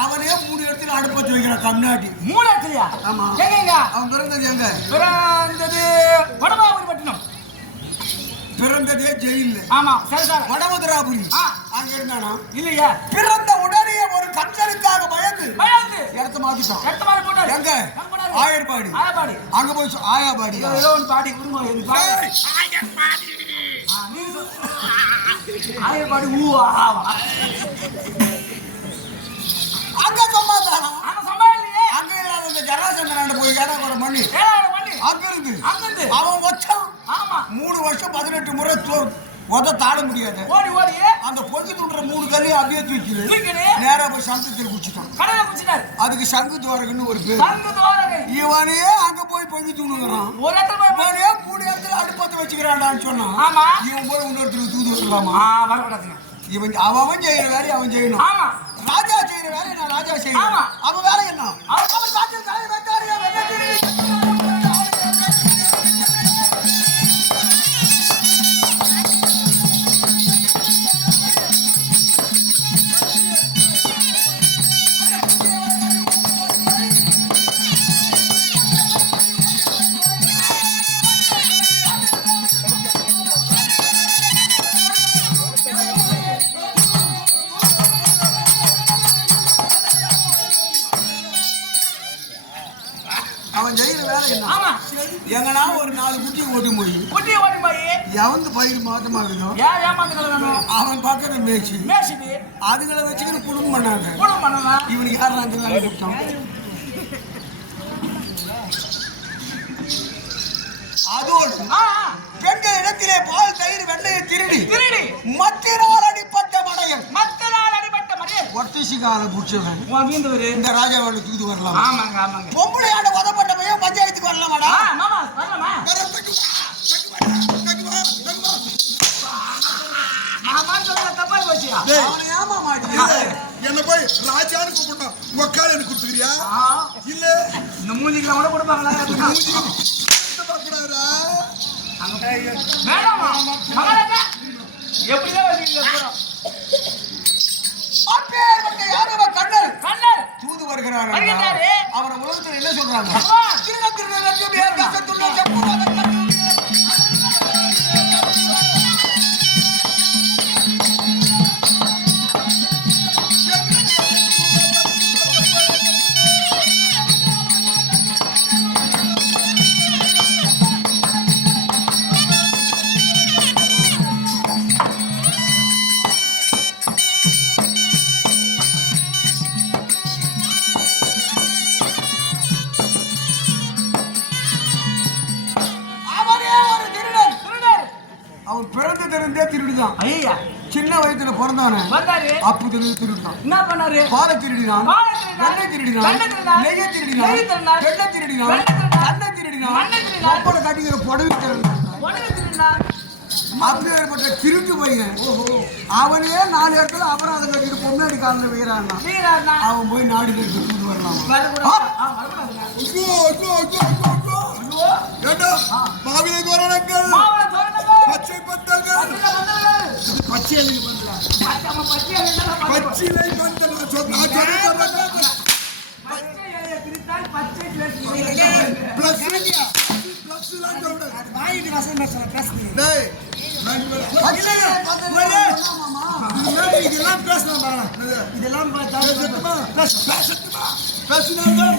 அவனே 3 இடத்துல அடுப்பத்து வைக்கிறான் தமிழ்நாட்டி 3 இடத்துலயா? ஆமா. எங்க அவன் பிறந்தது எங்க? பிறந்தது வடமாவூர் பட்டினம். பிறந்ததே ஜெயில்ல. ஆமா சரி சார். வடமதுராபுரி. அங்க இருந்தானா? இல்லையா? பிறந்த உடனே ஒரு கஞ்சனுக்காக பயந்து இடத்த மாத்திட்டான். இடத்த மாத்தி போட்டாரு. எங்க? ஆயர்பாடி. ஆயர்பாடி. அங்க போய் ஆயாபாடி. ஏதோ ஒரு பாடி குடும்பம் இது பாடி. ஆயர்பாடி. ஆயர்பாடி ஊவா. அங்க சமாதானா? அங்க சமாளியே. அங்க அந்த ஜராசந்தனாண்ட போய் கேட்டா ஒரு மண்ணி. அங்க இருந்து. அவன் வச்சான். ஆமா. 3 வருஷம் 18 முறை ஒத தாழ முடியாது. ஓடி ஓடி அந்த பொங்கி துண்டுற 3 கல்லையும் அப்படியே தூக்கிடு. நேரா போய் சங்கத்தில் குடிச்சிட்டான். கடையில குடிச்சிட்டாரு. அதுக்கு சங்கு துவாரகன்னு ஒரு பேர். சங்கு துவாரகன். இவனே அங்க போய் பொங்கி தூணுங்கறான். ஒரு இடத்துல போய் இவனே 3 இடத்துல அடுப்பத்து வச்சுக்கறான்டான்னு சொன்னான். ஆமா. இவன் போய் இன்னொருத்தருக்கு தூது வரலாமா? வரக்கூடாதுங்க. இவன் அவன் செய்யற வேலையை அவன் செய்யணும். ஆமா. ராஜா செய்யற வேலையை நான் ராஜா செய்யணும். ஆமா. அவன் வேலை என்ன? அவன் காட்டில் தலை வைத்தாரு. அவன் செய்யற வேலை என்ன? ஆமா. எங்கனா ஒரு 4 குட்டி ஓடி போய் எவந்து பயிர் மாத்தமாகுதோ அவன் பக்கத்துல மேய்ச்சி அதுங்களை வச்சுக்கிற குடும்பம் பண்ணாங்க. இவனுக்கு யார் அந்த வேலை கொடுத்தான்? அதோடு பெண்கள் இடத்திலே பால் தயிர் வெண்ணையை திருடி மத்தினால் அடிப்பட்ட மடையன் ஒட்டசிகால புடிச்சவன் இந்த ராஜாவோட தூது வரலாம். பொம்பளையாட வதப்பட்ட பையன் பஞ்சாயத்துக்கு வரலாமாடா? என்ன போய் ராஜான்னு கூப்பிட்டோம். மொக்கால் எனக்கு கொடுத்துக்கிறியா? இல்ல இந்த மூஞ்சிக்கெல்லாம் கூட கொடுப்பாங்களா? தூது வருகிறார். அவரை உலகத்தில் என்ன சொல்றாங்க? திருடுதான். சின்ன வயசுல பிறந்தானே அப்பு திருடுதான். என்ன பண்ணாரு? பாலை திருடினான், வெண்ணெய் திருடினான், நெய்யை திருடினான், வெண்ணெய் திருடினான், கண்ணை திருடினான், அப்பட கட்டிக்கிற புடவை திருடினான். அப்படிப்பட்ட திருட்டு பையன் அவனே 4 இடத்துல அபராதம் கட்டிட்டு பொம்னாடி காலில் வைக்கிறான். அவன் போய் நாடு கட்டி கூட்டு வரலாம். மாவிலை தோரணங்கள், பச்சை பந்தங்கள், பச்சையிலை இதெல்லாம் பேசலாம். இதெல்லாம் பேசினார்கள்.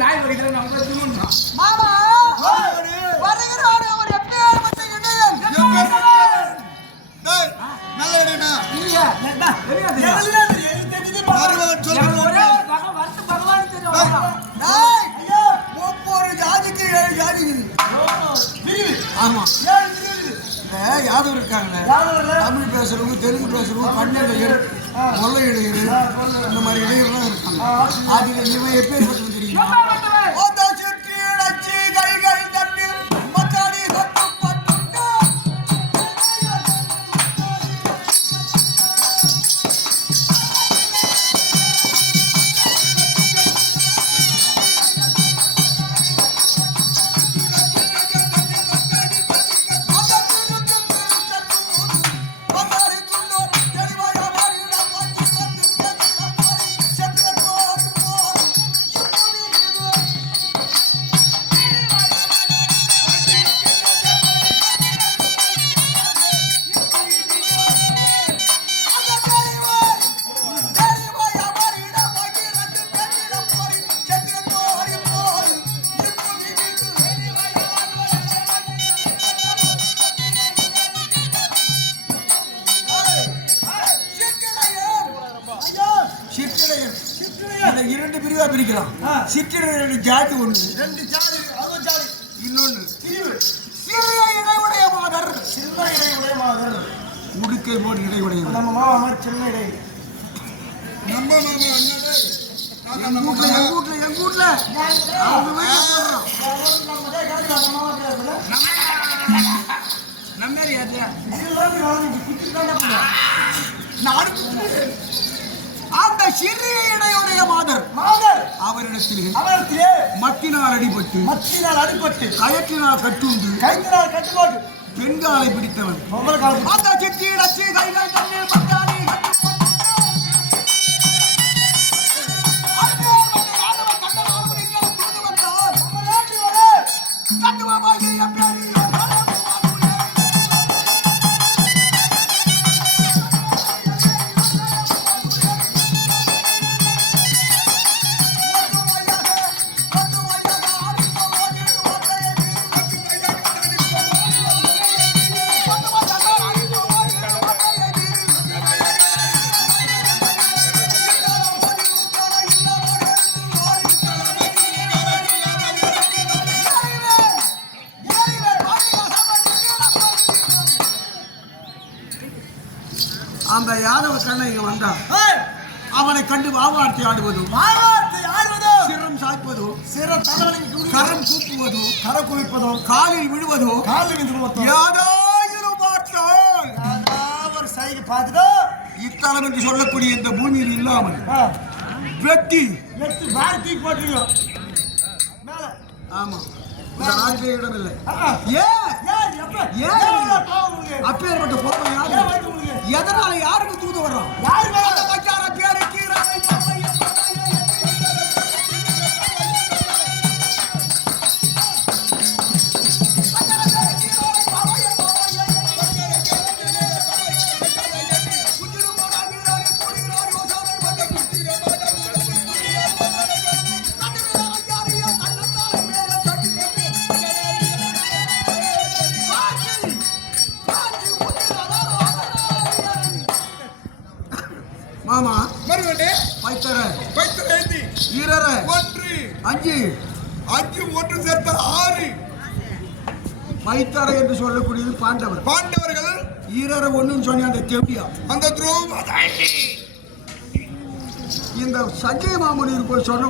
நாய் வடிக்கிற நம்ம மாமா வருகிறாரு. அவர் எப்படியாவது ஆமா 7 பிரிவு இருக்குது. இந்த யாதவர் இருக்காங்களே, யாதவர்ல தமிழ் பேசுறவங்க, தெலுங்கு பேசுறவங்க, கன்னடையர், கொள்ளை இடையர், இந்த மாதிரி இடையர்லாம் இருக்காங்க. அதுல இவன் எப்பேற்பட்டது தெரியுமா? எப்பேற்பட்டவன்? ஓத சுற்றி அடிச்சு கைகள் தட்டி மச்சாடி கட்டுப்பட்டு இந்த இரண்டு பிரிவா பிரிக்கலாம். சிற்றிடையர் ஜாதி ஒன்று, 2 ஜாதி, அதுவும் ஜாதி. இன்னொன்று பிரிவு. சிறிய இடையுடைய மாதர், சின்ன இடையுடைய மாதர். உடுக்கை போட்டு இடையுடையவர். நம்ம மாமா மாதிரி சின்ன இடை. நம்ம மாமா அண்ணனே எங்க வீட்ல அவங்க வீட்டுல சொல்றோம். நம்மதே காது நம்ம மாமா பேசுல. நம்ம யாரு இதெல்லாம் நாளைக்கு குட்டி தான. அந்த சிறிய இடையுடைய மாதர் மாதர் அவரிடத்தில் அவரத்திலே மத்தினால் அடிபட்டு மத்தினால் அடிபட்டு கயற்றினால் கட்டுண்டு கைத்தினால் கட்டுப்பாடு பெண்காலை பிடித்தவன். பொம்பளை காலம் அந்த சித்தியில் அச்சு கைகள் தண்ணீர் பட்டாணி அந்த யாதவ கண்ணை இங்க வந்தான். அவனை கண்டு வாவார்த்தை ஆடுவதும் சிரம் சாய்ப்பதோ, கரம் கூப்புவதோ, கரை குவிப்பதோ காலில் விழுவதோ, காலில் விழுவதோ யாதாயிரம் பார்த்தால் ஒரு சைகை பார்த்துட்டோ இத்தலம் என்று சொல்லக்கூடிய இந்த பூமியில் இல்லாமல் வெட்டி எடுத்து வார்த்தை போட்டுருங்க மேல. ஆமா இந்த நாட்டிலே இடம் இல்லை. ஏன் ஏன் எப்ப ஏன் உங்களுக்கு அப்பேற்பட்ட கோபம் யாரு? ஏன் வந்து உங்களுக்கு எதனால யாருக்கு தூது வர்றோம்? யாரு மேல அந்த பச்சார பேரை கீராவை மாமா மறுபடி பைத்தர பைத்தர் எழுதி ஈரர 1 5 5 1 சேர்த்தால் 6 பைத்தர என்று சொல்லக்கூடியது பாண்டவர். பாண்டவர்கள் ஈரர ஒண்ணுன்னு சொன்ன அந்த தெவ்யா அந்த துரோகம் இந்த சஞ்சய மாமுனிவர் போய் சொன்ன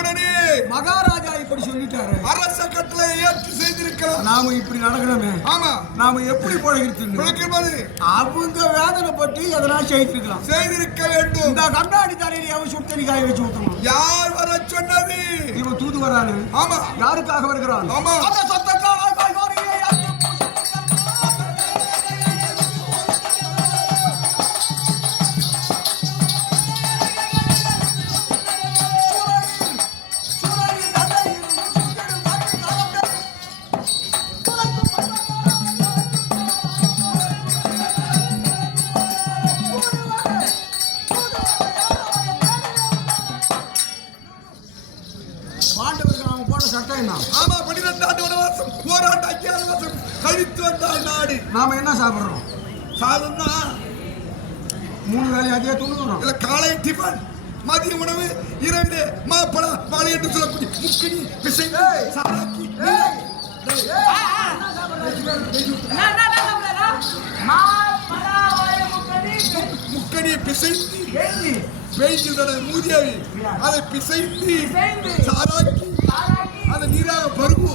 உடனே மகாராஜா இப்படி சொல்லிட்டாரு, அரச கட்டளை ஏற்று செய்திருக்கலாம். நாம இப்படி நடக்கணுமே, ஆமா நாம எப்படி பழகிட்டு விளக்கும்போது அவங்க வேதனைப்பட்டு எதனா செய்திருக்கலாம். செய்திருக்க வேண்டும். இந்த கண்ணாடி தலையில அவன் சுத்தனி காய வச்சு ஊத்தணும். யார் வர சொன்னது? இவன் தூது வரானு. ஆமா யாருக்காக வருகிறான்? ஆமா அந்த சத்தக்காக பாண்டவர்கள் அவன் போட்ட சட்டம் என்ன? ஆமா 12 ஆண்டு வனவாசம் போராட்ட அக்கியாசம் கழித்து வந்தால் நாடு. நாம என்ன சாப்பிடுறோம்? சாதம்னா 3 வேளை அதே தூங்குறோம். இல்ல காலை டிஃபன், மதிய உணவு, இரவு மாப்பழம், வாழை என்று சொல்லக்கூடிய முக்கினி பிசை சாராக்கி. முக்கடியை பிசைந்து பெய்து மூதியாவி அதை பிசைந்து சாராக்கி அதை நீராக பருகு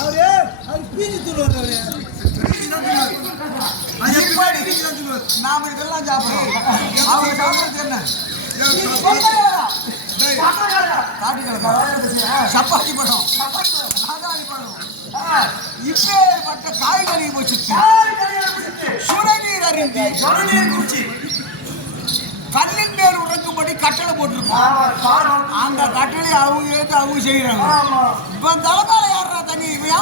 அவரே அவர் பீதி தூள்வார் அவரே நாம இதெல்லாம் சாப்பிடுறோம் அவங்க சாப்பிடுறது என்ன சப்பாத்தி படம் சாதாரி படம் இப்பேற்பட்ட காய்கறி வச்சுட்டு சுடநீர் அறிந்து சொரநீர் குச்சி கல்லின் மேல் உறங்கும்படி கட்டளை போட்டிருக்கோம் அந்த கட்டளை அவங்க ஏற்று அவங்க செய்யறாங்க இப்ப தலைமையில யாரா தண்ணி இவன்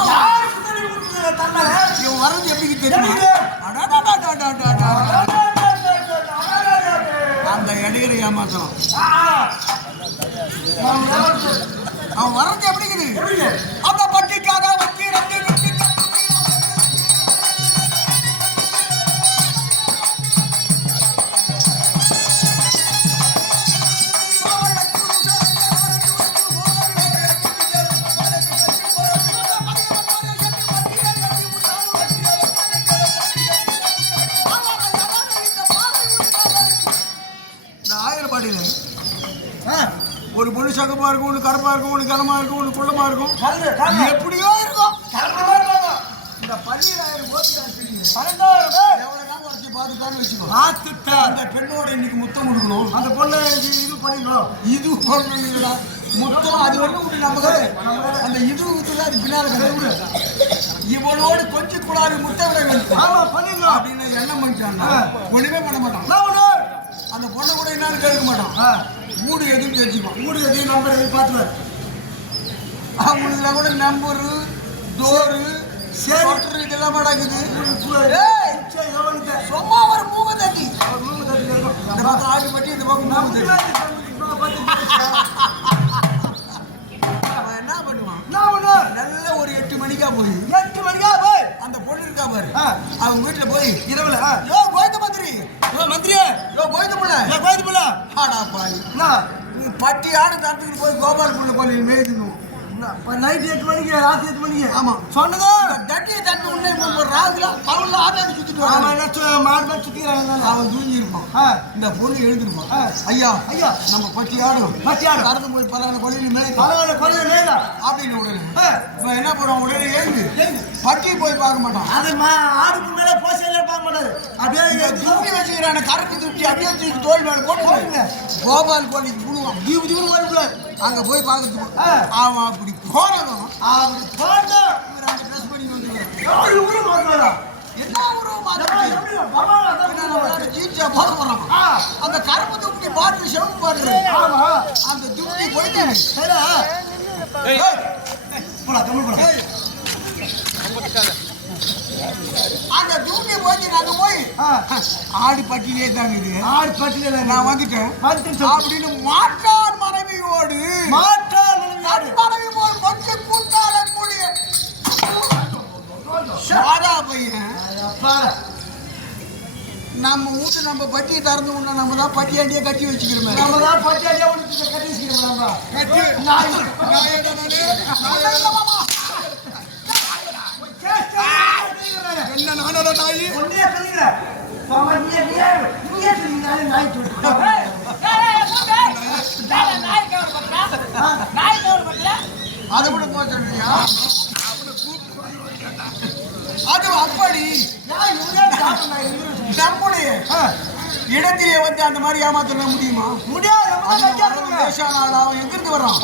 வர்றது எப்படி தெரியும் அந்த இடையில ஏமாத்தணும் அவன் வர்றது எப்படி இருக்குது அந்த பட்டிக்காக வச்சு ஒரு பொண்ணு சகப்பா இருக்கும், ஒன்று கருப்பா இருக்கும், ஒன்று கனமா இருக்கும், ஒன்று குள்ளமா இருக்கும், எப்படியோ இருக்கும். இந்த 12,000 வச்சு பார்த்துட்டான்னு வச்சுக்கோ. பார்த்துட்டா அந்த பெண்ணோட இன்னைக்கு முத்தம் கொடுக்கணும். அந்த பொண்ணை இது பண்ணிக்கணும். இது பண்ணீங்களா முத்தம் அது ஒண்ணு நமக்கு அந்த இது ஊத்துதான் அது பின்னால கிடையாது. இவனோடு கொஞ்சம் கூடாது முட்டை விட வேண்டும். ஆமா பண்ணிடலாம் அப்படின்னு எண்ணம் பண்ணிட்டாங்க. ஒண்ணுமே பண்ண மாட்டான். அந்த பொண்ணை கூட என்னன்னு கேட்க மாட்டான். மூடு எதுவும் தெரிஞ்சுப்பான். மூடு எதையும் நம்பர் எதையும் பார்த்துவார். அவங்களுக்கு கூட நம்பரு டோரு சேரு இதெல்லாம் நடக்குது. சும்மா ஒரு மூங்க தட்டி இந்த பக்கம் ஆட்டு பட்டி இந்த பக்கம் மூங்க தட்டி என்ன பண்ணுவான்? நல்ல ஒரு 8 மணிக்கா போய் அந்த பொண்ணு இருக்கா பாரு அவங்க வீட்டுல போய் இரவுல யோ கோயந்த மந்திரி மந்திரியே யோ கோயந்த புள்ள ஆடா பாய் பட்டி ஆடு தரத்துக்கு போய் கோபால் புள்ள கோயில் மேய்க்கணும். நைட் 8 மணிக்கு ராத்திரி 8 மணிக்கு ஆமா சொன்னதோ தட்டி தட்டு உடனே ராகுல பவுல்ல ஆட்டை சுத்திட்டு ஆமா மாடு சுத்திக்கிறாங்க. அவன் தூங்கி இருப்பான். இந்த பொண்ணு எழுந்திருப்பான். ஐயா நம்ம பட்டி ஆடும் கறந்து போய் பரவாயில்ல கொள்ளையில மேல அப்படின்னு உடனே இவன் என்ன பண்ணுவான்? உடனே எழுந்து பட்டி போய் பார்க்க மாட்டான். அது ஆடுக்கு மேல போசையில பார்க்க மாட்டாரு. அப்படியே தூக்கி வச்சுக்கிறான கருப்பு தூக்கி அப்படியே தூக்கி தோல் மேல போட்டு கோபால் கோழிக்கு புழுவான். தீவு அங்க போய் பார்க்கறதுக்கு அவன் அப்படி போனதும் ட்ரெஸ் பண்ணி வந்துடுவான். என்ன உருவம் அந்த கருப்பு துப்பி பாட்டு செவப்பு பாட்டு அந்த துப்பி போயிட்டு அந்த துப்பி போயிட்டு நாங்க போய் ஆடி பட்டியலே தான் இது ஆடு பட்டியல நான் வந்துட்டேன் அப்படின்னு மாற்றான் மனைவியோடு மனைவி போல் கொஞ்சம் கூட்டாள கூடிய சாதா பையன் நம்ம வீட்டு நம்ம பட்டியை திறந்து விடணும். நம்ம தான் பட்டியாண்டியே கட்டி வச்சுக்கிறோம். நம்ம தான் பட்டியாண்டியே கட்டி வச்சுக்கிறோம். என்ன நானோட நாய் ஒன்னே சொல்லுங்க மாமா நீயே சொல்லுங்க நாய் சொல்லுங்க அதை விட போச்சா அது அப்படி நம்முடைய இடத்திலே வந்து அந்த மாதிரி ஏமாத்த முடியுமா? முடியாது. அவன் எங்கிருந்து வர்றான்?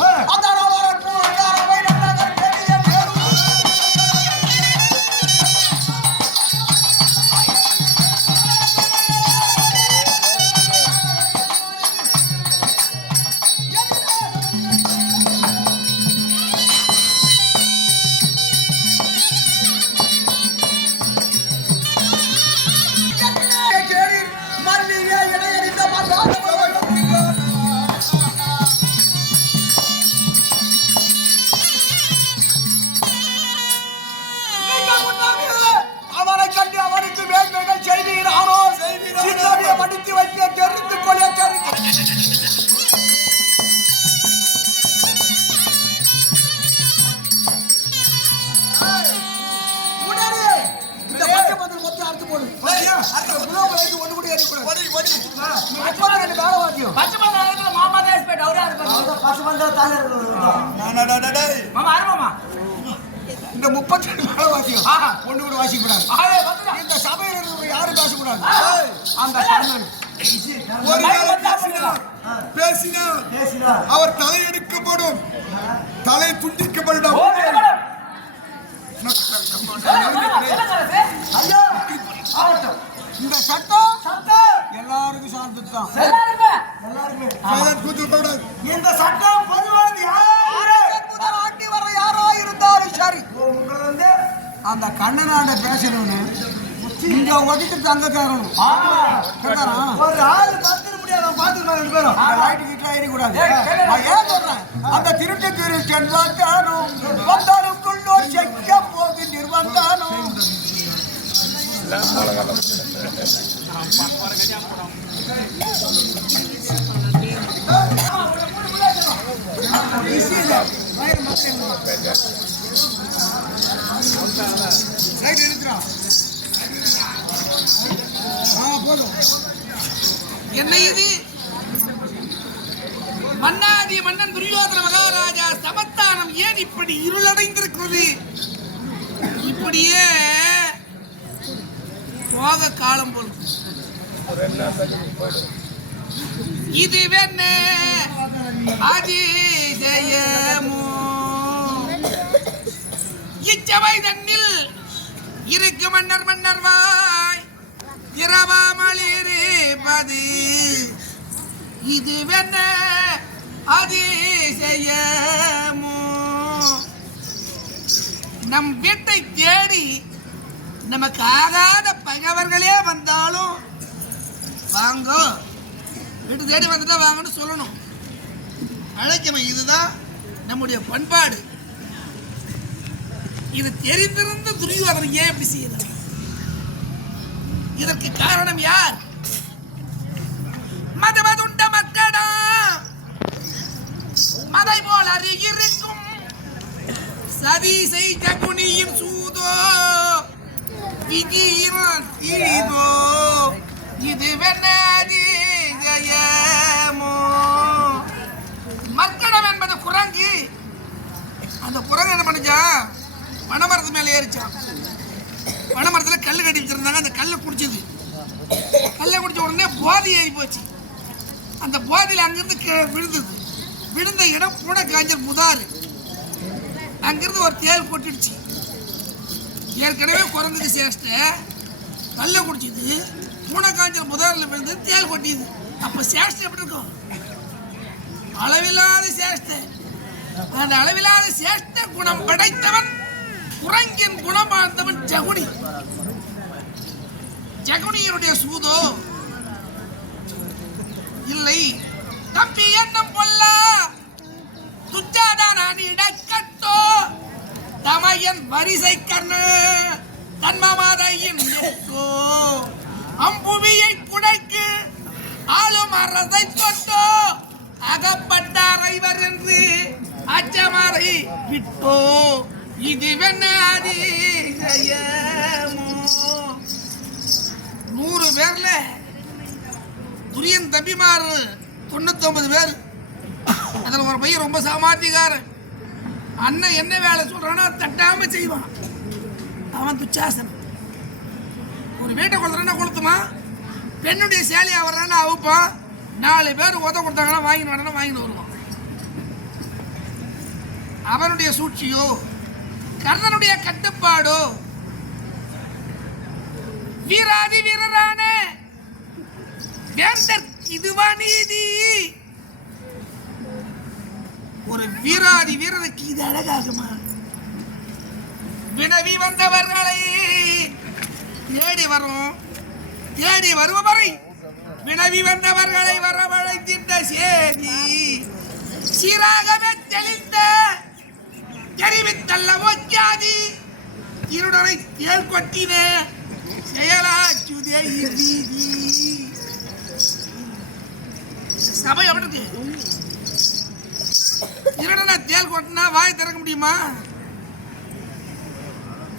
அந்த குலோப் லைட் ஒண்ணு கூட எரியக்கூடாது. ஒடி ஒடி அப்பதான் ரெண்டு வேலை வாக்கியம். பச்சை பந்தா மாமா தான் எஸ்பேட் அவரே இருப்பாரு. பச்சை பந்தா தானே இருக்கு. டேய் மாமா ஆரம்பமா. இந்த 32 வேலை வாக்கியம் ஒண்ணு கூட வாசிக்கூடாது. இந்த சபையில் இருக்கிறவங்க யாரும் பேசக்கூடாது. அந்த கண்ணன் ஒரு நாள் பேசினா அவர் தலை எடுக்கப்படும், தலை துண்டிக்கப்படும். ஐயா ஆகட்டும். இந்த சட்டம் சட்டம் எல்லாருக்கும் சார்ந்ததுதான். எல்லாருமே கூச்சப்படாது. இந்த சட்டம் பொதுவானது யாரு ஆட்டி வர யாரோ இருந்தாலும் சரி, உங்களை வந்து அந்த கண்ணனாண்ட பேசணும்னு இங்க ஒதுக்கி தங்க கேட்கணும். கேட்கறா? ஒரு ஆள் பார்த்துட முடியாது. பார்த்துக்கலாம் ரெண்டு பேரும். அந்த லைட்டு கிட்ட எரியக்கூடாது. நான் ஏன் சொல்றேன்? அந்த திருட்டு திருஷ்டன் வந்தானும் வந்தானுக்குள்ளோர் செய்ய போது நிர்வந்தானும். லைட் எடுக்கிறான். போதும். என்ன இது? மன்னாதி மன்னன் துரியோதன மகாராஜா சமஸ்தானம் ஏன் இப்படி இருளடைந்திருக்கிறது? இப்படியே போக காலம் போல் இது வெண்ண அதிசயமோ இச்சபை தன்னில் இருக்கு மன்னர் வாய் இரவாமல் இருப்பது இது வெண்ண அதிசயமோ. நம் வீட்டை தேடி நமக்கு ஆகாத பகைவர்களே வந்தாலும் வாங்க, வீட்டு தேடி வந்துட்டா வாங்கன்னு சொல்லணும், அழைக்கணும். இதுதான் நம்முடைய பண்பாடு. இது தெரிந்திருந்த துரியோதனன் ஏன் இப்படி செய்யலாம்? இதற்கு காரணம் யார்? மதமதுண்ட மக்கடா மதை போல் அருகிருக்கும் சதி செய்த குனியின் சூதோ விதியின் தீதோ இது வெண்ணாதிசயமோ. மர்க்கடம் என்பது குரங்கு. அந்த குரங்கு என்ன பண்ணுச்சா? பனைமரத்து மேலே ஏறிச்சான். பனைமரத்தில் கல் கட்டி வச்சிருந்தாங்க. அந்த கல்லை குடிச்சது. கல்லை குடிச்ச உடனே போதை ஏறி போச்சு. அந்த போதையில் அங்கிருந்து விழுந்தது. விழுந்த இடம் பூனை காஞ்சல் முதாறு. அங்கிருந்து ஒரு தேல் கொட்டிடுச்சு. ஏற்கனவே குரங்குக்கு சேஷ்ட கல்லை குடிச்சது, பூனை காஞ்சல் முதாரில் விழுந்து தேல் கொட்டியது. அப்போ சேஷ்ட எப்படி இருக்கும்? அளவில்லாத சேஷ்ட. அந்த அளவில்லாத சேஷ்ட குணம் படைத்தவன் குரங்கின் குணம் பார்த்தவன் ஜகுனி. ஜகுனியினுடைய சூதோ இல்லை தம்பி என்னும் பொல்ல துச்சாதான் இடக்கட்டோ தமையன் வரிசை கண்ணு தன்மமாதையின் அம்புவியை புடைக்கு ஆளும் அரசை தொட்டோ அகப்பட்டார் ஐவர் என்று அச்சமாரை விட்டோ இது வெண்ணாதிசயமோ. 100 பேர்ல துரியன் தம்பிமார் 99 பேர். அதில் ஒரு பையன் ரொம்ப சாமர்த்தியக்காரன். அண்ணன் என்ன வேலை சொல்றானோ தட்டாம செய்வான். அவன் துச்சாசன். ஒரு வீட்டை கொளுத்துறானா கொளுத்துமா, பெண்ணுடைய சேலையா வர்றானா அவுப்பான். 4 பேர் உத கொடுத்தாங்கன்னா வாங்கிட்டு வரனா வாங்கிட்டு வருவான். அவனுடைய சூழ்ச்சியோ கர்ணனுடைய கட்டுப்பாடோ வீராதி வீரரான வேந்தர் இதுவா நீதி? ஒரு வீராதி வீரருக்கு இது அழகாகுமா? வினவி வந்தவர்களை தேடி வரும், தேடி வருபவரை வினவி வந்தவர்களை வரவழைத்திட்ட சேதி சீராகவே தெளிந்த தெரிவித்தல்ல ஓச்சாதி இருடனை தேல் கொட்டின செயலாச்சுதே வீதி. சபை எப்படி இருடனை தேல் கொட்டினா வாய் திறக்க முடியுமா?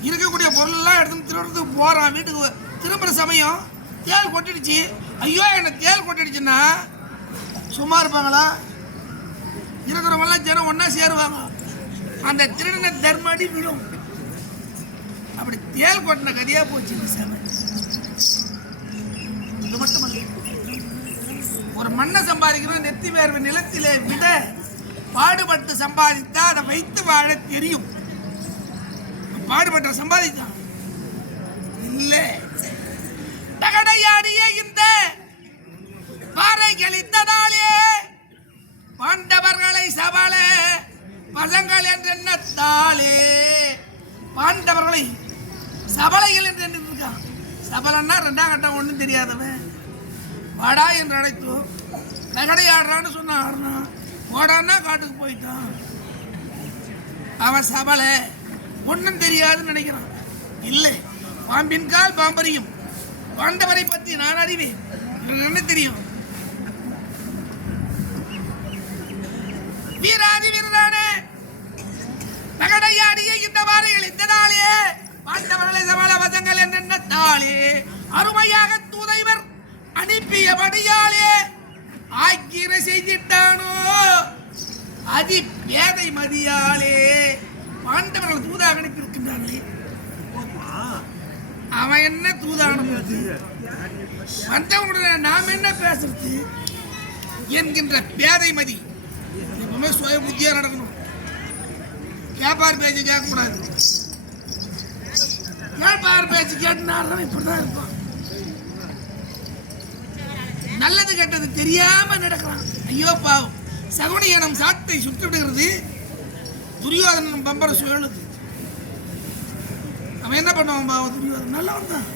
இருக்கக்கூடிய பொருளெல்லாம் எடுத்து திருடுறதுக்கு போகிறான். வீட்டுக்கு திரும்புகிற சமயம் தேள் கொட்டிடுச்சு. ஐயோ என்ன தேள் கொட்டிடுச்சுன்னா சும்மா இருப்பாங்களா? இருக்கிறவங்களாம் ஜனம் ஒன்றா சேருவாங்க. அந்த திருடின தர்மடி விடும். அப்படி தேள் கொட்டின கதையாக போச்சு இந்த சேவை. இது மட்டுமல்ல, ஒரு மண்ணை சம்பாதிக்கிறோம், நெத்தி வேர்வை நிலத்திலே விட பாடுபட்டு சம்பாதித்தா அதை வைத்து வாழ தெரியும். பாடுபட்ட சம்பாதித்தான் இல்லை. தகடையாடிய இந்த பாறை கழித்ததாலே பாண்டவர்களை சபல பசங்கள் என்று எண்ணத்தாலே பாண்டவர்களை சபலைகள் என்று எண்ணிருக்கான். சபலன்னா 2ஆம் கட்டம் ஒன்றும் தெரியாதவன் வாடா என்று அழைத்தோம். தகடை ஆடுறான்னு சொன்ன ஆடுறான். ஓடான்னா காட்டுக்கு போயிட்டான். அவன் சபலை ஒன்றும் தெரியாதுன்னு நினைக்கிறான். இல்லை, பாம்பின் கால் பாம்பரியும். பாண்டவரை பற்றி நான் அறிவேன். என்ன தெரியும்? வீராதி வீரரானே தகடையாடிய இந்த வாரைகள் இந்த நாளே பாண்டவர்களை சபல வசங்கள் என்னென்னத்தாலே அருமையாக தூதைவர் அனுப்பியபடியாலே ஆக்கிர செய்திட்டானோ அதி பேதை மதியாலே பாண்டவர்கள் தூதாக அனுப்பியிருக்கின்றானே. அவன் என்ன தூதாக வந்தவங்களுடன் நாம் என்ன பேசுறது என்கின்ற பேதை மதி. எப்பவுமே சுய புத்தியா நடக்கணும். கேப்பார் பேச்சு கேட்கக்கூடாது. கேட்பார் பேச்சு கேட்டுனாலும் இப்படிதான் இருப்பான். நல்லது கெட்டது தெரியாம நடக்கிறான். ஐயோ பாவம், சகுனியனம் சாட்டை சுட்டுவிடுகிறது. துரியோதனன் பம்பர சுழலுது. அவன் என்ன பண்ணுவான் பாவம்? துரியோதனன் நல்லவன் தான்,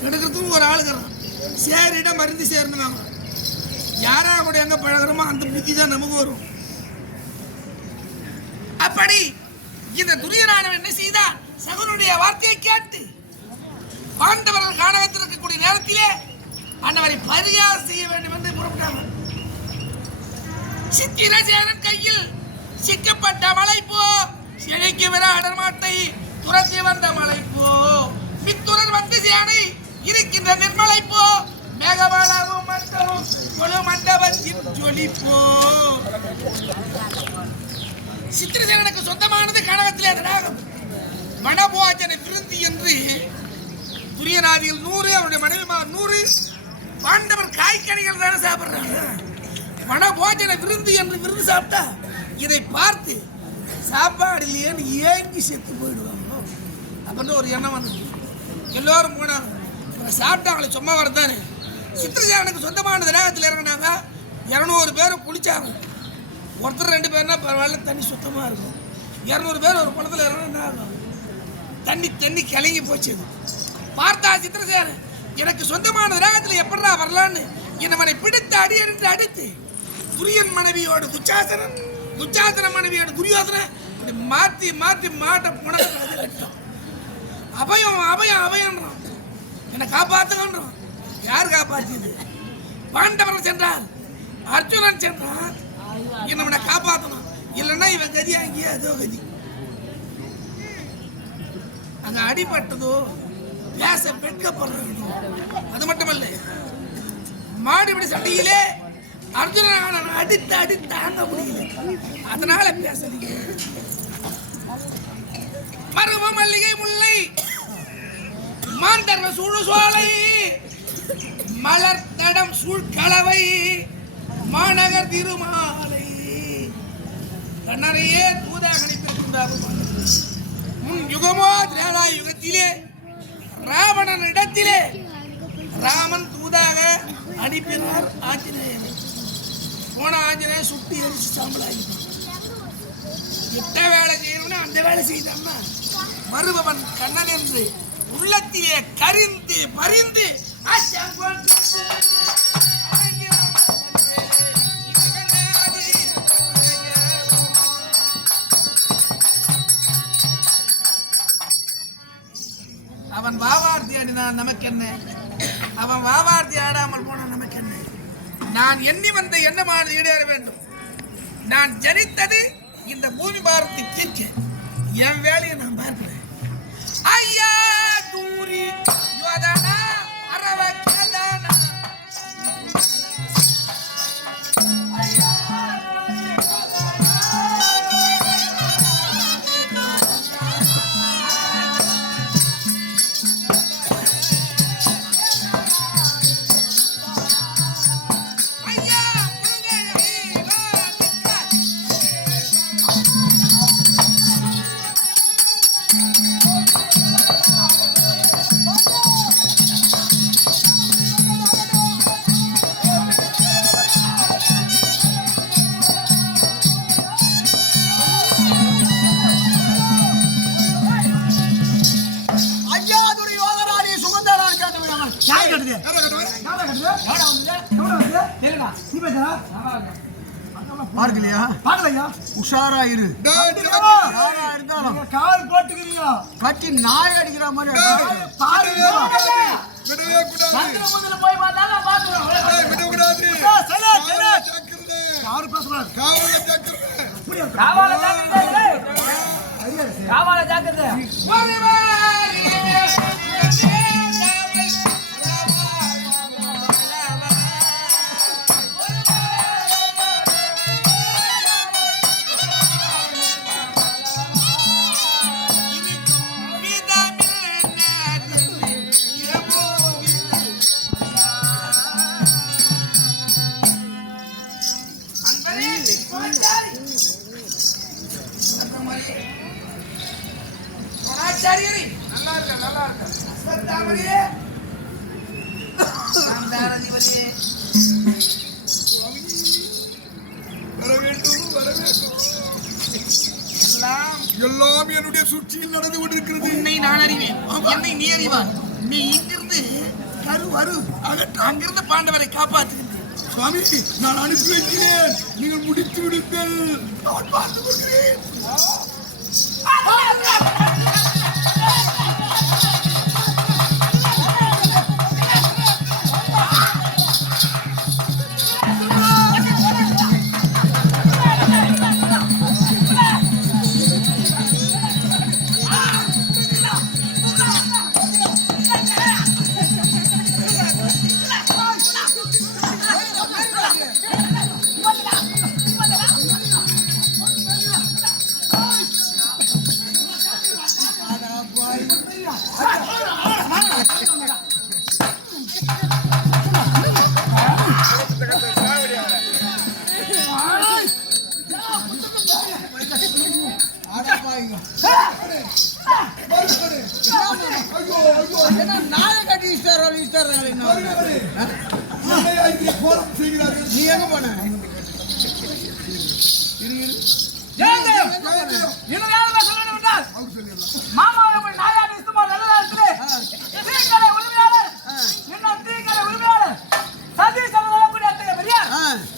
கெடுக்கிறதுக்கு ஒரு ஆளுகிறான். சேரிடம் மருந்து சேர்ந்துவாங்க. யாரா கூட எங்க பழகிறோமோ அந்த புத்தி தான் நமக்கு வரும். அப்படி இந்த துரியோதனன் என்ன செய்தான்? சகுனுடைய வார்த்தையை கேட்டு பாண்டவர்கள் காண வைத்திருக்கக்கூடிய நேரத்திலே அன்னவரை பரிகாரம் செய்ய வேண்டும் என்று புறப்பட்டாங்க. சித்திரசேனன் கையில் சிக்கப்பட்ட மலை போ, சிலைக்கு வர அடர்மாட்டை துரத்தி வந்த மலை போ, மித்துரன் வந்து சேனை இருக்கின்ற நிர்மலை போ, மேகவாளாவும் மண்டலும் கொழு மண்டபத்தின் ஜொலிப்போ. சித்திரசேனனுக்கு சொந்தமானது கனகத்திலே தடாகம். மணபோஜன விருந்தி என்று துரியநாதிகள் 100, அவருடைய மனைவிமார் 100. பாண்டவர் காய்கறிகள் தானே சாப்பிட்றாங்க. மணபோஜன விருந்து என்று விருந்து சாப்பிட்டா இதை பார்த்து சாப்பாடு இல்லையேன்னு ஏங்கி செத்து போயிடுவாங்க அப்படின்னு ஒரு எண்ணம் வந்தது. எல்லோரும் போனாங்க. சாப்பிட்டாங்களே, சும்மா வரதானே. சித்திரசேனனுக்கு சொந்தமான தேகத்தில் இறங்கினாங்க. 200 பேரும் குளிச்சாங்க. ஒருத்தர் 2 பேர்னா பரவாயில்ல, தண்ணி சுத்தமாக இருக்கும். 200 பேர் ஒரு குளத்தில் இறங்கினாங்க. தண்ணி கிளங்கி போச்சு. பார்த்தா சித்திரசேனன் எனக்கு சொந்தமான தேகத்தில் எப்படா வரலான்னு என்னவனை பிடித்து அடி என்று அடித்து துரியன் மனைவியோட துச்சாசனன், துச்சாசன மனைவியோட துரியோதனன் மாற்றி மாற்றி மாட்ட புனகட்டும். அபயம் அபயம் அபயம்ன்றான். என்னை காப்பாற்றுகின்றான். யார் காப்பாற்றியது? பாண்டவர்கள் சென்றார், அர்ஜுனன் சென்றார். என்னவனை காப்பாற்றணும். இல்லைன்னா இவன் கதி அங்கேயே அதோ கதி. அங்க அடிபட்டதோ பேச வெட்கப்படுறதோ. அது மட்டுமல்ல, மாடிபடி சண்டையிலே அர்ஜுனன் அடித்து அடித்து தாங்க முடியல. அதனால பேசலீங்க. மருவ மல்லிகை முல்லை மாந்தர்வ சூழு சோலை மலர் தடம் சூழ்கலவை மாநகர் திருமாலை கண்ணறையே தூதாக அனுப்பியிருக்கின்றார்கள். முன் யுகமோ திரேதா யுகத்திலே ராவணன் இடத்திலே ராமன் தூதாக அனுப்பினார் ஆஞ்சநேயன். போன ஆஞ்சநேயன் சுட்டி எரிச்சு சாம்பலாகிட்டான். எட்ட வேலை செய்யணும்னா அந்த வேலை செய்தான்னா மறுபவன் கண்ணன் என்று உள்ளத்திலே கரிந்து பரிந்து அவன் வாவார்த்தி ஆடினான், நமக்கு என்ன? அவன் வாவார்த்தி ஆடாமல் போன நமக்கு என்ன? நான் எண்ணி வந்த எண்ணமானது ஈடேற வேண்டும். நான் ஜனித்தது இந்த பூமி பாரத்தை தீர்க்க. என் வேலையை நான் பார்க்கிறேன். ஐயா தூரி யோதனா அரவக்கதானா உஷாரா இரு. யாரா இருந்தாலும் கால் போட்டுக்கிறீங்க கட்டி நாய் அடிக்கிற மாதிரி விடவே கூடாது. போய் பார்த்தாலும் பாத்துறோம் விடக்கூடாது. யாரு பேசுறாரு காவல ஜாக்கிரதை. காவால ஜாக்கிரதை நல்லா இருக்க அஸ்வத்தாமரியே சாந்தாரதிபதியே வர வேண்டும், வர வேண்டும். எல்லாம் எல்லாம் என்னுடைய சுற்றியில் நடந்து கொண்டிருக்கிறது. உன்னை நான் அறிவேன் என்னை நீ அறிவான் நீ இங்கிருந்து வரு அங்கிருந்து பாண்டவரை காப்பாற்றுகின்றேன் சுவாமி, நான் அனுப்பி வைக்கிறேன். நீங்கள் முடித்து விடுங்கள். நான் பார்த்து கொள்கிறேன். நீ எங்க போன? மாமாவை நாயாடி இஸ்துமா நல்ல நேரத்திலே தீக்கடை உரிமையாளர் இன்னும் தீக்கடை உரிமையாளர் சதீஷ் அண்ணனுடைய அத்தக பெரியார்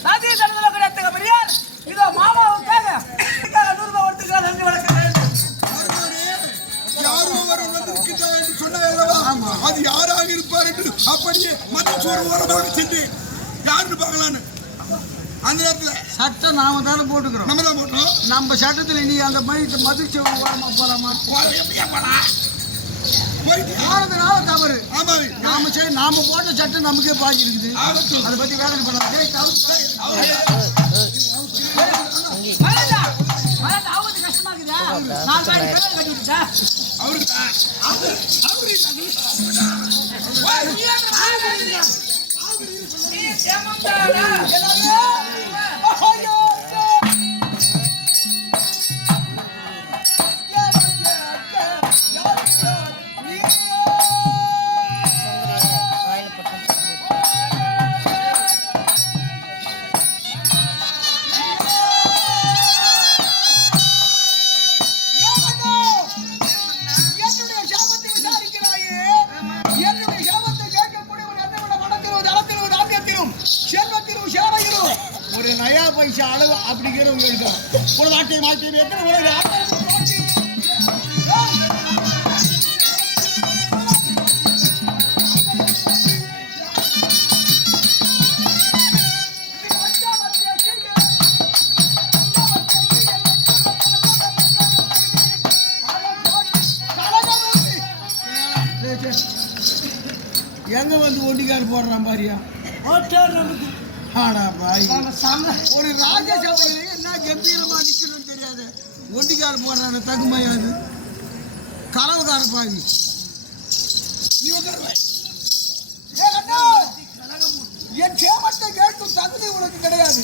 சதீஷ் அண்ணனுடைய அத்தக பெரியார் இதோ மாமாவுக்காக 100 ரூபாய் ஒட்டுக்காக நன்றி வணக்கம் யாரோ ஒருவர் வந்திருக்கிறார் என்று சொன்னாரல்லவா? அது யாராக இருப்பார் என்று அப்படியே மற்றொரு ஓரமாக சென்று யாருன்னு பார்க்கலான்னு அந்த நேரத்துல சட்டம் நாம தானே போட்டுக்கிறோம். நம்ம தான் போட்டோம். நம்ம சட்டத்துல நீ அந்த மாதிரி மதிச்சு ஓரமா போலாமா? போறதுனால தவறு. நாம போட்ட சட்டம் நமக்கே பாக்கி இருக்குது. அதை பத்தி வேலை பண்ணலாம். கஷ்டமா இருக்குதா? 4 பேர் கட்டிட்டா ஒரு நயா பைசா அளவு அப்படிங்கிறவங்க இருக்கான். ஒரு நாட்டை மாற்றி எத்தனை உலக எங்க வந்து ஒண்டிக்கார் போடுறான் பாரியா ஹோட்டல் நமக்கு ஆடா பாய் சாம ஒரு ராஜசபையில என்ன கம்பீரமா நிக்கணும்னு தெரியாது ஒண்டிக்கார் போடுறான தகுமையாது கலவக்கார பாவி நீ உட்காருவாய் என் சேமத்தை கேட்கும் தகுதி உனக்கு கிடையாது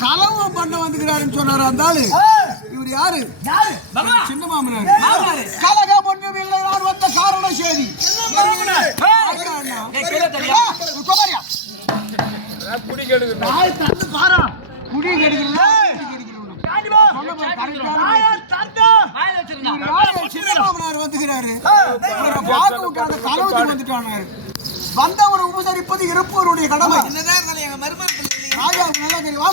கலவம் பண்ண வந்துக்கிறாருன்னு சொன்னாரு அந்த ஆளு இவர் யாரு சின்ன மாமனார் கலகம் ஒன்றும் இல்லை நான் வந்த காரண சேரி குடி சின்னமாமனார் வந்துக்கிறாரு கலவத்துக்கு வந்துட்டானாரு வந்தவரை உபசரிப்பது இருப்பவருடைய கடமை ராஜாவுக்கு நல்லா தெரியும்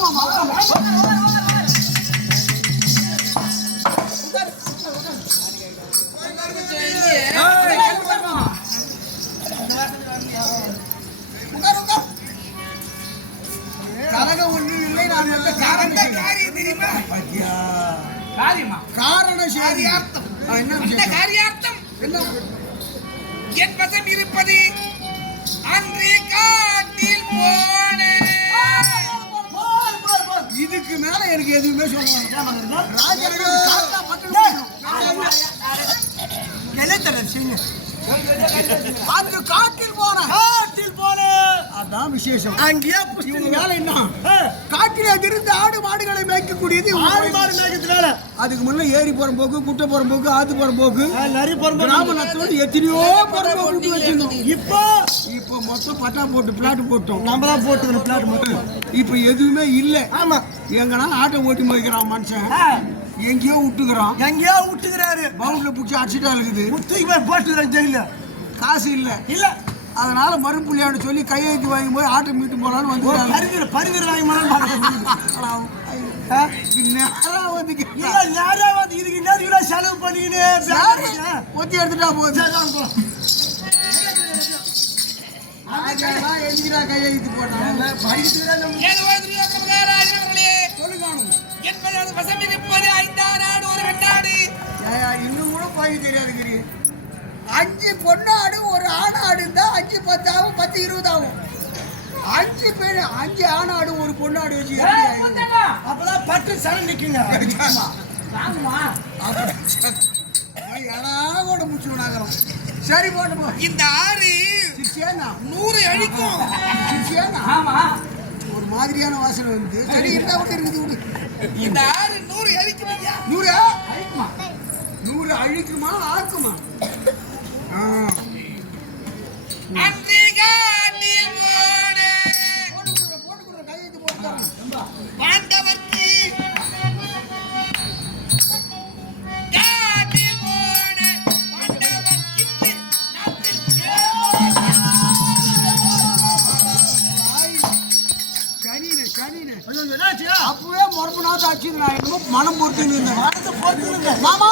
கலகம் ஒன்று இல்லை நான் வந்து காரியம் தெரியுமா காரண சாதியார்த்தம் என்ன காரியார்த்தம் என் வசம் இருப்பது அன்றே காட்டில் போனே இதுக்கு மேல எனக்கு எதுவுமே சொல்லுவாங்க அந்த காட்டில் போன அதான் விசேஷம் அங்கேயே வேலை என்ன காட்டில இருந்து ஆடு மாடுகளை மேய்க்கக்கூடியது ஆடு மாடு மேய்க்கிறதுனால அதுக்கு முன்ன ஏரி போற போக்கு குட்டை போற போக்கு ஆத்து போற போக்கு நிறைய போற கிராமத்தோடு எத்தனையோ போற போக்கு வச்சிருந்தோம் இப்போ மொத்தம் பட்டா போட்டு பிளாட் போட்டோம் நம்ம தான் போட்டு பிளாட் மொத்தம் இப்போ எதுவுமே இல்ல ஆமா எங்கன்னா ஆட்டை ஓட்டி மேய்க்கிறான் மனுஷன் எங்கேயோ விட்டுக்கிறாரு பவுண்ட்ல பிடிச்சி அடிச்சுட்டா இருக்குது போட்டுக்கிறேன் ஜெயில காசு இல்ல அதனால மறுப்புள்ளியான்னு சொல்லி கையெழுத்து வாங்கி போய் ஆட்டை மீட்டு போலான்னு வந்து பரிந்துரை வாங்கி வந்து இதுக்கு நேரம் செலவு பண்ணிக்கின்னு ஒத்தி எடுத்துட்டா போகுது எதுக்குறா கையெழுத்து போட்டாங்க இன்னும் கூட பாய் தெரியாது 5 பொண்ணாடு ஒரு ஆணாடு இருந்தா 5 10 ஆகும் 10 20 ஆகும் 5 பேர் 5 ஆணாடு ஒரு பொண்ணாடு வச்சு அப்பதான் பட்டு சரண் நிக்குங்க கூட முடிச்சு நாகிறோம் சரி போட்டு இந்த ஆறு 100 அழிக்கும் ஆமா ஒரு மாதிரியான வாசனை வந்து சரி இருந்தா கூட இருக்குது இந்த ஆறு 100 அழிக்குமா 100 அழிக்குமா 100 அழிக்குமா ஆக்குமா அப்பவே மரபு நாள் ஆச்சு நான் என்னமோ மனம் பொறுத்துன்னு இருந்தேன் மாமா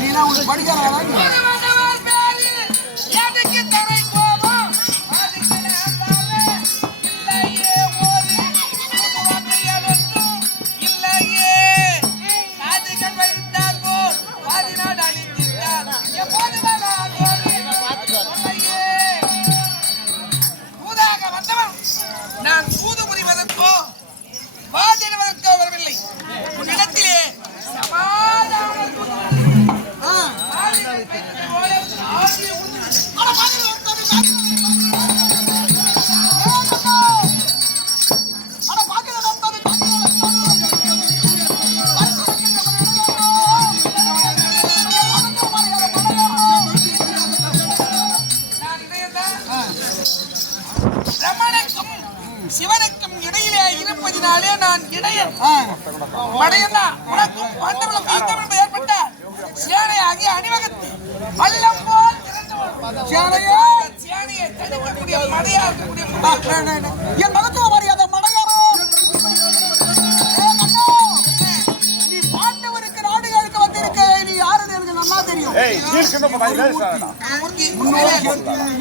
நீனா உனக்கு படிக்கிறாங்களா மன்னவர் பேரு எதுக்கு தரை கோபம் அதுக்கு நான் இல்லையே ஒரு புதுவகை எவனும் இல்லையே காதுகள் வைத்தால் போல் பாதிநாடு அழித்திட்டால் எப்போது வராதோடு இல்லையே தூதாக வந்தவன் நான் தூது புரிவதற்கோ வாதிடுவதற்கோ வரவில்லை உன்னிடத்திலே சமாதானம் பிரம்மனுக்கும் சிவனுக்கும் இடையிலே இருப்பதினாலே நான் இடையன் மடையன்னா உனக்கும் பாண்டவர்களுக்கும் யுத்தம் என்பது ஏற்பட்ட சேனையாகி அணிவகுத்து வல்லம் போல் சேனையை தடுக்கக்கூடிய மடையா இருக்கக்கூடிய என் மகத்துவ மரியாதை மடையாரோ நீ பாண்டவருக்கு நாடுகளுக்கு வந்திருக்க நீ யாருன்னு எனக்கு நல்லா தெரியும்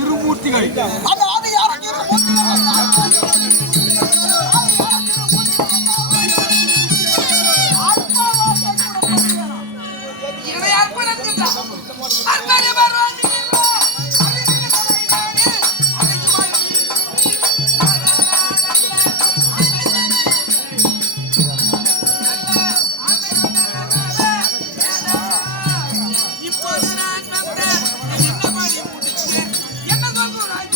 இருமூர்த்திகள் அந்த ஆதி யாருக்கு என்னை அர்ப்பணிக்கின்றான் அர்ப்பணி வருவாங்க இப்போது நான் வந்த என்ன பாடி முடிச்சு என்ன சொல்கிறாய்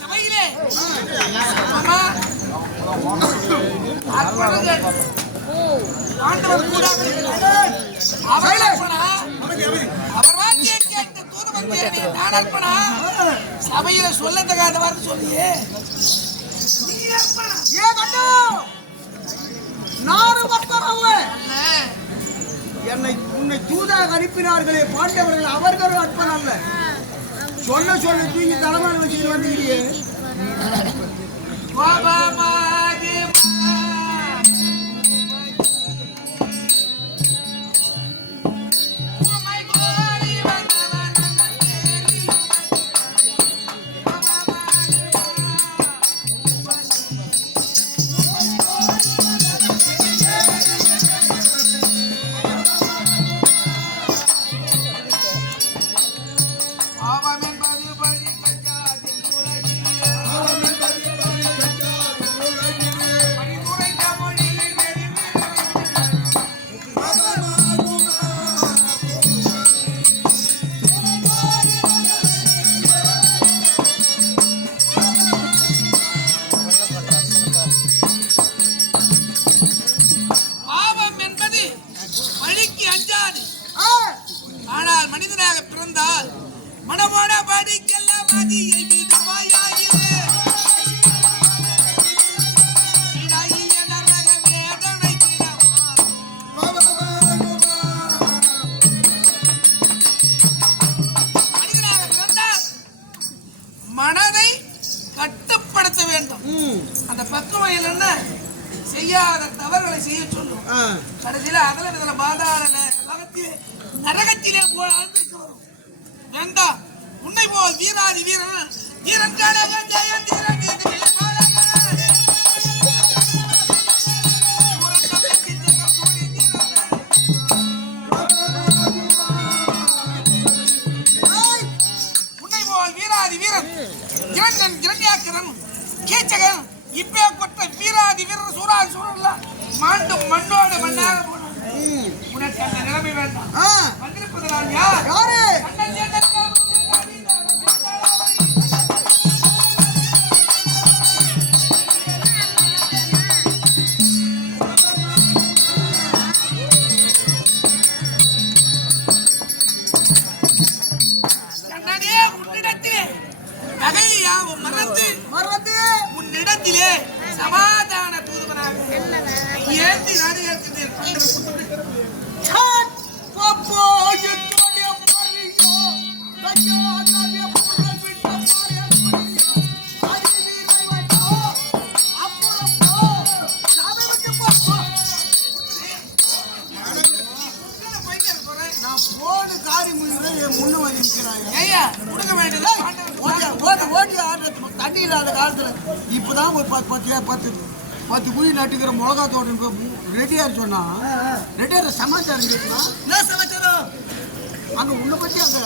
சபையிலே அம்மா அர்ப்பணங்கள் ஆண்டவர் கூட அவர் அர்ப்பணா அவர் வாக்கியை கேட்டு தூது வந்தேன் நான் அர்ப்பணா சபையில சொல்லத்தகாத வார்த்தை சொல்லியே நீ அர்ப்பணா ஏ கண்ணு நாறு பக்தரல்ல உன்னை தூதாக அனுப்பினார்களே பாண்டவர்கள் அவர்கள் அற்பன் அல்ல சொல்ல தூங்கி தலைமையில் வச்சுட்டு வந்துக்கிறியே ஆனால் மனிதனாக பிறந்தால் மனமோட படிக்கெல்லாம் மதியை விதமாயாயிரு மனிதனாக பிறந்தால் மனதை கட்டுப்படுத்த வேண்டும். அந்த பக்குவம் இல்லைன்னா செய்யாத தவறுகளை செய்ய சொல்லும். கடைசியில அதுல இதுல பாதாள நரகத்திலே போல ஆழ்ந்திருக்க வரும். வேண்டாம், உன்னை போல் வீராதி வீரன் வீரன் உன்னை போல் வீராதி வீரன் இரண்டன் இரண்யாக்கரன் கீச்சகன் இப்பே கொற்ற வீராதி வீரர் சூராதி சூரல்ல மாண்டும் மண்ணோடு மண்ணாக போனான். உனக்கு அந்த நிலைமை வேண்டாம். வந்திருப்பது நான் யார்? பகையாவும் மறந்து உன்னிடத்திலே சமாதான தூதுவனாக ஏந்தி நாடு ஏற்கின்றேன். இல்லாத காலத்துல இப்பதான் ஒரு 10 குழி நட்டுக்கிற மிளகா தோட்டம் ரெடியார் சொன்னா ரெடியார் சமாச்சாரம் கேட்கலாம். என்ன சமாச்சாரம்? அங்க உன்னை பத்தி அங்க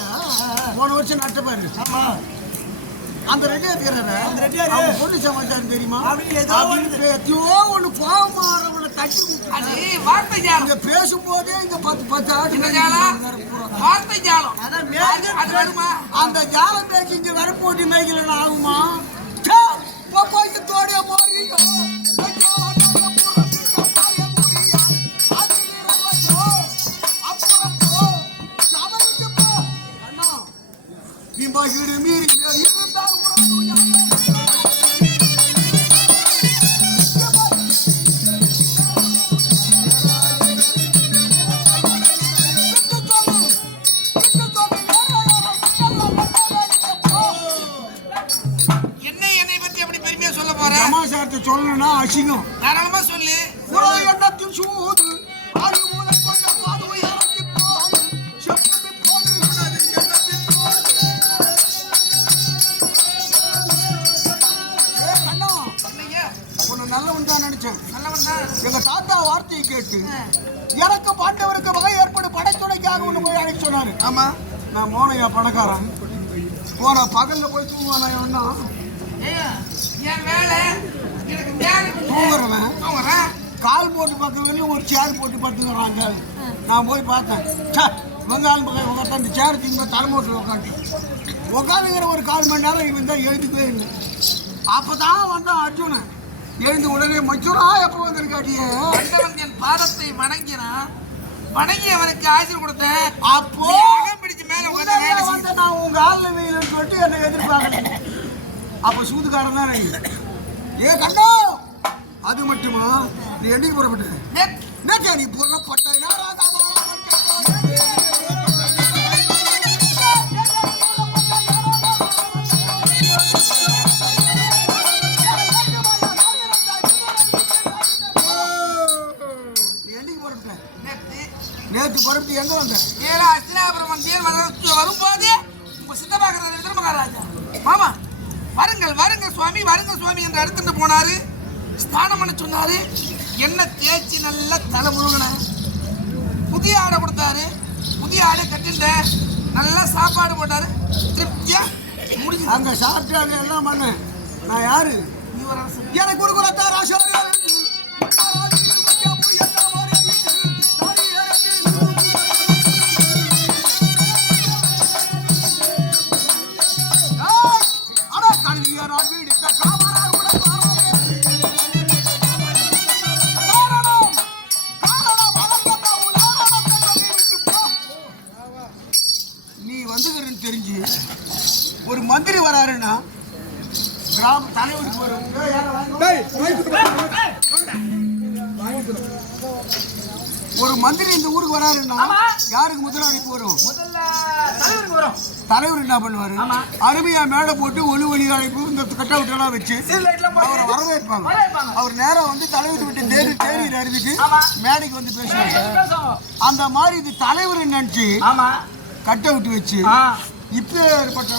போன வருஷம் நட்ட பாரு. ஆமா, அந்த ரெடியார் இருக்கிறாரு. அந்த ரெட்டியாரு அவங்க பொண்ணு சமாச்சாரம் தெரியுமா? அப்படி ஏதோ எத்தையோ ஒண்ணு கோமாரவனை தட்டி அது விட்டு வார்த்தை ஜாலம். இங்க பேசும்போதே இங்க 10 ஆடு என்ன ஜாலம்? வார்த்தை ஜாலம். அதான் அது வருமா? அந்த ஜாலம் பேசி இங்க வரப்போட்டி மேய்க்கலன்னு ஆகுமா? போய் தோடிய போறீங்க மீறி இருந்தால் என்னை பத்தி அப்படி பெருமையா சொல்ல போற? சமாச்சாரத்தை சொல்லணும்னா அசிங்கம். தாராளமா சொல்லு. எண்ணத்தில் சூது அறிவுரை கொண்ட பாதுவை இறக்கி போது செப்புட்டு போது எண்ணத்தில் சூது. கண்ணா, என்னங்க? உன்னை நல்லவன் தான் நினைச்சேன். நல்லவன் தான். எங்க தாத்தா வார்த்தையை கேட்டு எனக்கு பாண்டவருக்கு வகை ஏற்படு படைத்துணைக்காக ஒண்ணு போய் அழைக்க சொன்னாரு. ஆமா. நான் மோனையா பணக்காரன் போன பகல்ல போய் தூங்குவானா ஏய்யா, என் வேலை எனக்கு வேலை தூங்குறவன் தூங்குறேன். கால் போட்டு பக்கத்துல ஒரு சேர் போட்டு படுத்துக்கிறாங்க. நான் போய் பார்த்தேன். வெங்காயம் உட்காந்து அந்த சேர் திரும்ப தலைமோட்டில் உட்காந்துங்கிற ஒரு 1/4 மணி நேரம் இவன் தான் எழுதுக்கவே இல்லை. அப்பதான் வந்தான் அர்ஜுனன். எழுந்து உடனே மச்சூரா எப்போ வந்திருக்காட்டியே வந்தவன் என் பாதத்தை வணங்கினான். வணங்கி அவனுக்கு ஆசீர் கொடுத்தேன். அப்போ அகம் பிடிச்சு மேல உட்கார்ந்து வேலை செய்ய. வந்து நான் உங்க ஆள்ல வெயிலுன்னு சொல்லிட்டு என்னை எதிர்பார்க்கல. அப்ப சூதுக்காரன் தான் நீ. ஏ கண்ணா, அது மட்டுமா? நீ என்னைக்கு புறப்பட்ட? நேற்று நீ புறப்பட்ட நேற்று புறப்பட்டு எங்க வந்த? ஏழா அஸ்தினாபுரம் வந்தேன். வரும்போது உங்க சித்தபாகராஜ திருமகாராஜா மாமா வருங்கள் வருங்கள் சுவாமி வருங்கள் சுவாமி என்று எடுத்துட்டு போனாரு. ஸ்நானம் பண்ண சொன்னாரு. என்ன தேய்ச்சி நல்லா தலை முழுகின. புதிய ஆடை கொடுத்தாரு. புதிய ஆடை கட்டிட்டேன். நல்லா சாப்பாடு போட்டாரு. திருப்தியா முடிஞ்சு. அங்க சாப்பிட்டாங்க எல்லாம் பண்ண. நான் யாரு? நீ ஒரு அரசு. எனக்கு கொடுக்குறதா ராசா தெரிஞ்சு ஒரு மந்திரி வராருன்னா கிராம தலைவருக்கு ஒரு மந்திரி இந்த ஊருக்கு வராருன்னா யாருக்கு முதல் அழைப்பு வரும்? தலைவர் என்ன பண்ணுவாரு? அருமையா மேடை போட்டு ஒளி அழைப்பு இந்த கட்ட விட்டெல்லாம் வச்சு அவரை வரவேற்பாங்க. அவர் நேரம் வந்து தலைவர் விட்டு தேரியில் அறிவிட்டு மேடைக்கு வந்து பேசுவாங்க. அந்த மாதிரி இது தலைவர் நினைச்சு கட்ட விட்டு வச்சு இப்ப ஏற்பட்ட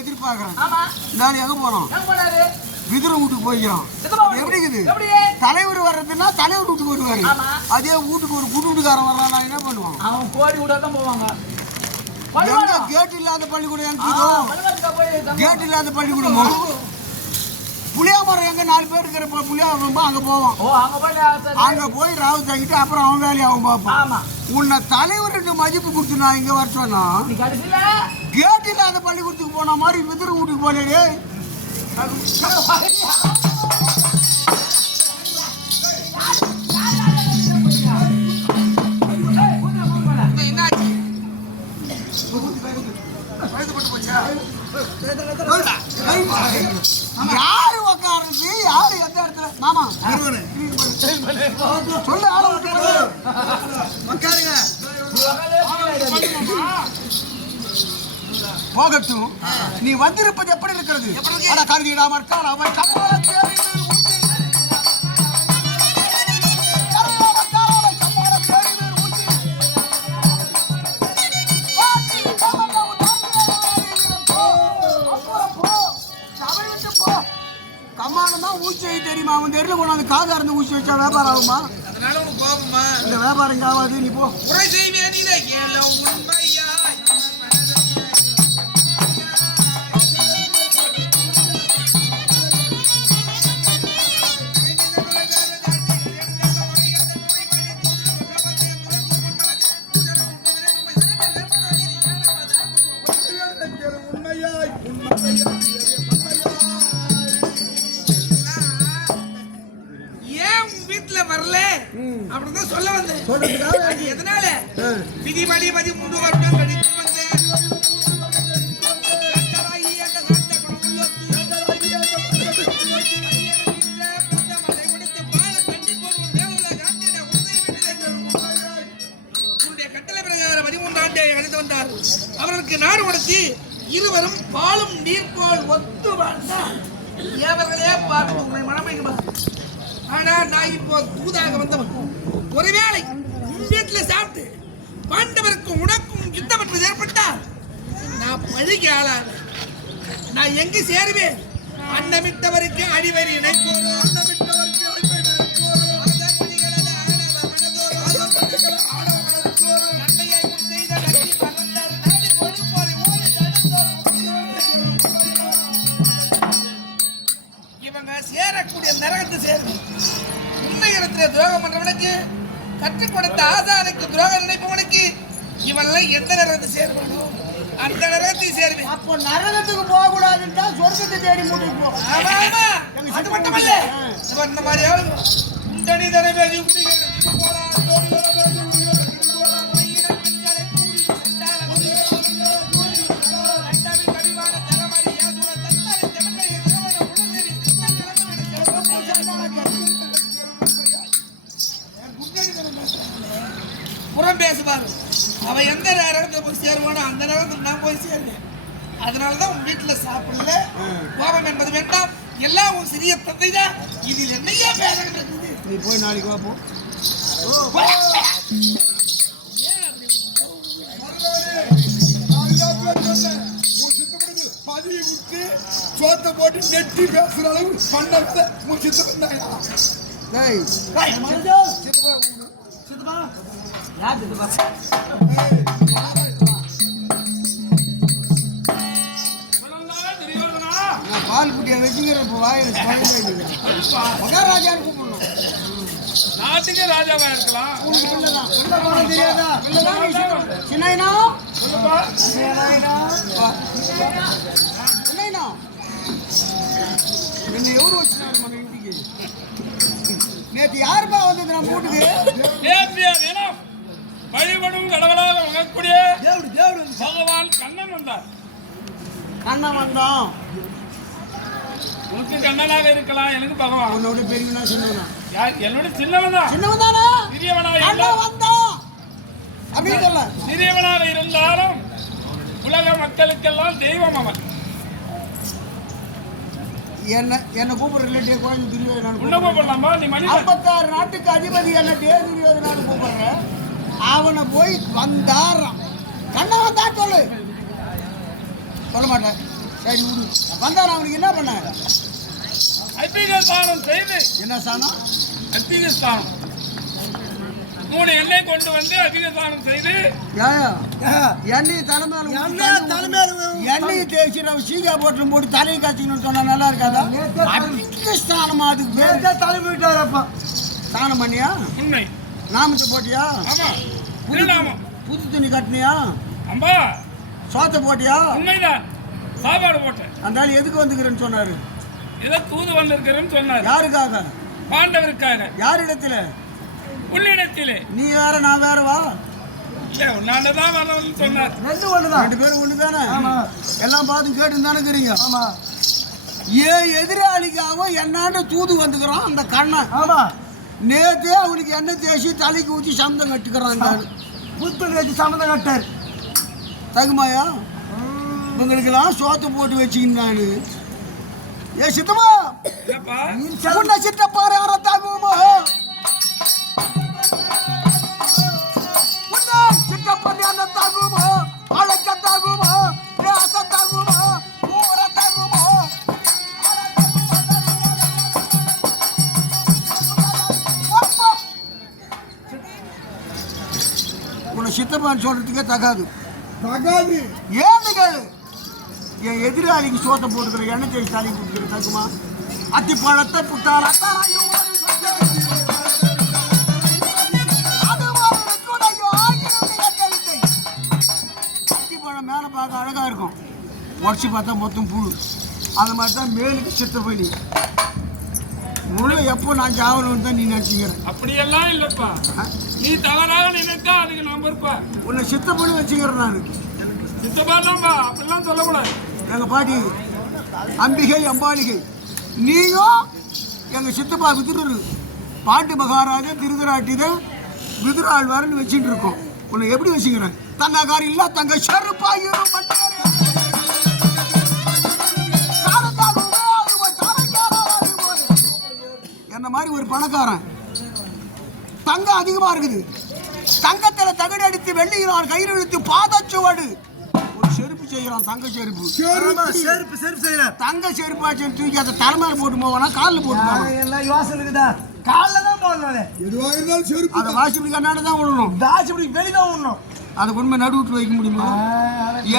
எதிர்பார்க்கிறேன். எங்க போனோம்? விதுர வீட்டுக்கு போய்க்கிறோம். எப்படி இருக்குது? தலைவர் வர்றதுன்னா தலைவர் வீட்டுக்கு வருவாரு. அதே வீட்டுக்கு ஒரு புது வீட்டுக்காரன் வர்றான் என்ன பண்ணுவான்? அவன் கோடி விட தான் போவாங்க. எங்க கேட் இல்லாத பள்ளிக்கூடம் எனக்கு கேட் இல்லாத பள்ளிக்கூடமோ புளியா மரம் எங்க 4 பேர் இருக்கிற புளியா ரொம்ப அங்க போவான். அங்க போய் ராவு தங்கிட்டு அப்புறம் அவன் வேலையை அவன் பார்ப்பான். உன்னை தலைவருக்கு மதிப்பு கொடுத்து நான் இங்க வர சொன்னா கேட் இல்லாத பள்ளிக்கூடத்துக்கு போன மாதிரி விதுர வீட்டுக்கு போனே. யாரு உக்காருது? யாரு எந்த இடத்துல? மாமா சொல்லு ஆள உட்காருங்க. போகட்டும். நீ வந்திருப்பது எப்படி இருக்கிறது? கருதிடாம அவன் தம்மானமா ஊசி வைக்க தெரியுமா? அவன் தெருல கொண்டாந்து காதா இருந்து ஊசி வச்சா வியாபாரம் ஆகுமா? அதனால உனக்கு கோபமா? இந்த வியாபாரம் ஆகாது. நீ போ. குறை செய்வேனிலே கேள உண்மையா வரல அப்படிதான் சொல்ல வந்தேன். எதனால விதிபடி 13 வருடம் கழித்து வந்தேன். கட்டளை பிரகாரம் 13 ஆண்டை அழைத்து வந்தார். அவர்களுக்கு நாடு உடச்சி இருவரும் பாலும் நீர்போல் ஒத்து வாழ்ந்தார். ஏவர்களே பார்த்து உங்களை மனமைக்குமா. ஆனா நான் இப்போ தூதாக வந்தவன். ஒருவேளை வீட்டில் சாப்பிட்டு பாண்டவருக்கும் உனக்கும் யுத்தம் பற்றி ஏற்பட்டால் நான் பழிக்கு ஆளாக நான் எங்கு சேருவேன்? அன்னமிட்டவருக்கு அடிவரி இணைப்போம். அன்னமிட்டவருக்கு அடிவரி இணைப்போம். இவங்க சேரக்கூடிய நரகத்தை சேரும். உண்மை இடத்துல துரோகம் பண்றவனுக்கு, கற்றுக் கொடுத்த ஆசானுக்கு துரோகம் நினைப்பவனுக்கு இவெல்லாம் எந்த நரகத்தை சேருவானோ அந்த நரகத்தை சேருவேன். அப்போ நரகத்துக்கு போக கூடாதுன்னா சொர்க்கத்தை தேடி மூட்டுக்கு போ. ஆமா ஆமா, அது மட்டுமல்ல இவன் இந்த மாதிரி ஆளுங்க உண்டனி தனவே புறம் பேசுவாரு. அவன் எந்த நேரத்துல போய் சேருவானோ அந்த நேரத்தில் நான் போய் சேருவேன். அதனாலதான் உன் வீட்டுல சாப்பிடல. கோபம் என்பது வேண்டாம். எல்லாம் உன் சிறிய தந்தை தான். இதில் என்னையா பேரம் இருக்குது? நீ போய் நாளைக்கு வா போ. பதிவு விட்டு சோத்தை போட்டு நெட்டி பேசுற அளவு பண்ண சித்த பண்ணாயா? பால் குட்டியை வச்சுக்கிறேன். இப்போ வாயில் மகாராஜான்னு கூப்பிடணும். நாட்டுக்கே ராஜாவா இருக்கலாம். தெரியாதா? சின்னைனா என்ன எவரு வச்சுனாரு நம்ம வீட்டுக்கு? நேற்று யாருப்பா வந்தது நம்ம வீட்டுக்கு? நேற்றைய தினம் வழிபடும் கடவுளாக வகக்கூடிய பகவான் கண்ணன் வந்தார். அண்ணன் வந்தோம். உனக்கு கண்ணனாக இருக்கலாம், எனக்கு பகவான். உன்னோட பெரியவனா சின்னவனா? என்னோட சின்னவன் தான். சின்னவன் தானா? சிறியவனாக வந்தோம் அப்படின்னு சொல்ல. சிறியவனாக இருந்தாலும் உலக மக்களுக்கெல்லாம் தெய்வம் அவன். என்ன கூப்பிடுற ரிலேட்டிவ் கோயில் துரியோதனான்னு உன்ன கூப்பிடலாமா? நீ மணி 56 நாட்டுக்கு அதிபதி என்ன துரியோதனான்னு கூப்பிடுற. அவனை போய் வந்தாராம். கண்ணா வந்தா சொல்லு. சொல்ல மாட்டேன். சரி விடு. வந்தாரா? அவனுக்கு என்ன பண்ண? அத்திக ஸ்தானம் செய்து. என்ன ஸ்தானம்? அத்திக ஸ்தானம் 3 எண்ணெய் கொண்டு வந்து அதிக ஸ்தானம் செய்து எண்ணெய் தேய்ச்சி நம்ம சீகா போட்டு தலையை காய்ச்சிக்கணும்னு சொன்னா நல்லா இருக்காதா? அதிக ஸ்தானமா? அதுக்கு பேர் தலை போயிட்டாரப்பா. ஸ்தானம் பண்ணியா? உண்மை. நாமத்தை போட்டியா? ஆமா. புது துணி கட்டினியா? அம்பா. சோத்தை போட்டியா? உண்மைதான். சாப்பாடு போட்டேன். அந்த ஆள் எதுக்கு வந்துக்கிறேன்னு சொன்னாரு? ஏதோ தூது வந்திருக்கிறேன்னு சொன்னார். யாருக்காக? பாண்டவருக்காக. யாரிடத்துல? உள்ளிடத்திலே. நீ வேற நான் வேறவா? இல்ல உன்னாண்டதான் வரணும்னு சொன்னார். ரெண்டு பேரும் ஒண்ணுதானே? எல்லாம் பார்த்து கேட்டு தானே தெரியுங்க. ஏன் எதிராளிக்காக என்னாண்ட தூது வந்துக்கிறான் அந்த கண்ணன். நேத்தே அவனுக்கு எண்ணெய் தேய்ச்சி தலைக்கு ஊற்றி சம்மந்தம் கட்டுக்கிறான். புத்தம் வச்சு சம்மந்தம் கட்டார். தகுமாயா? இவங்களுக்கெல்லாம் சோத்தை போட்டு வச்சுக்கினானு. ஏ சித்தமா, சித்தப்பா யார தகுமா? சித்தப்பா என்ன தகுமா? அழைக்க தகுமா? பேச தகுமா? ஊர தகுமா? சித்தப்பான்னு சொல்றதுக்கே தகாது. தகாது. ஏன்னு கேளு. என் எதிராளிக்கு சோத்தை போட்டுக்கிற எண்ணெய் தேடி தாலி கொடுக்குற தகுமா? அத்தி பழத்தை புட்டால் அத்தி பழம் மேலே பார்க்க அழகா இருக்கும், உடச்சி பார்த்தா மொத்தம் புழு. அந்த மாதிரி தான் மேலுக்கு சித்தப்பள்ளி முள்ள எப்போ நான் சாவணும்னு தான் நீ நினைச்சிக்கிற. அப்படியெல்லாம் இல்லப்பா, நீ தவறாக நினைத்தா அதுக்கு நான் பொறுப்பா. உன்னை சித்தப்பள்ளி வச்சுக்கிறேன் நான். சித்தப்பாதான்பா, அப்படிலாம் சொல்லக்கூடாது. எங்க பாட்டி அம்பிகை அம்பாலிகை, நீயும் எங்க சித்தப்பா விதுரு பாட்டு மகாராஜா திருதராட்டிதான் விதுராழ்வார்னு வச்சுட்டு இருக்கோம். உன்னை எப்படி வச்சுக்கிறேன்? தன்னகாரி இல்ல தங்க செருப்பாயிரும் என்ன மாதிரி ஒரு பணக்காரன். தங்கம் அதிகமா இருக்குது, தங்கத்துல தகடு அடித்து வெள்ளிகிறான் கயிறு இழுத்து பாதச்சுவடு ஒரு செருப்பு செய்யறான். தங்க செருப்பு செருப்பு செய்யலாம். தங்க செருப்பாச்சு தூக்கி அதை தலைமையில போட்டு போவானா காலில் போட்டு போவானா? எல்லாம் யோசனை இருக்குதா? காலில் தான் போடணும். எதுவாக இருந்தாலும் செருப்பு. அதை வாசிப்படி கண்ணாடி தான் விடணும். தாசிப்படி வெளிதான் விடணும். அதை கொண்டு போய் நடுவுட்டு வைக்க முடியுமா?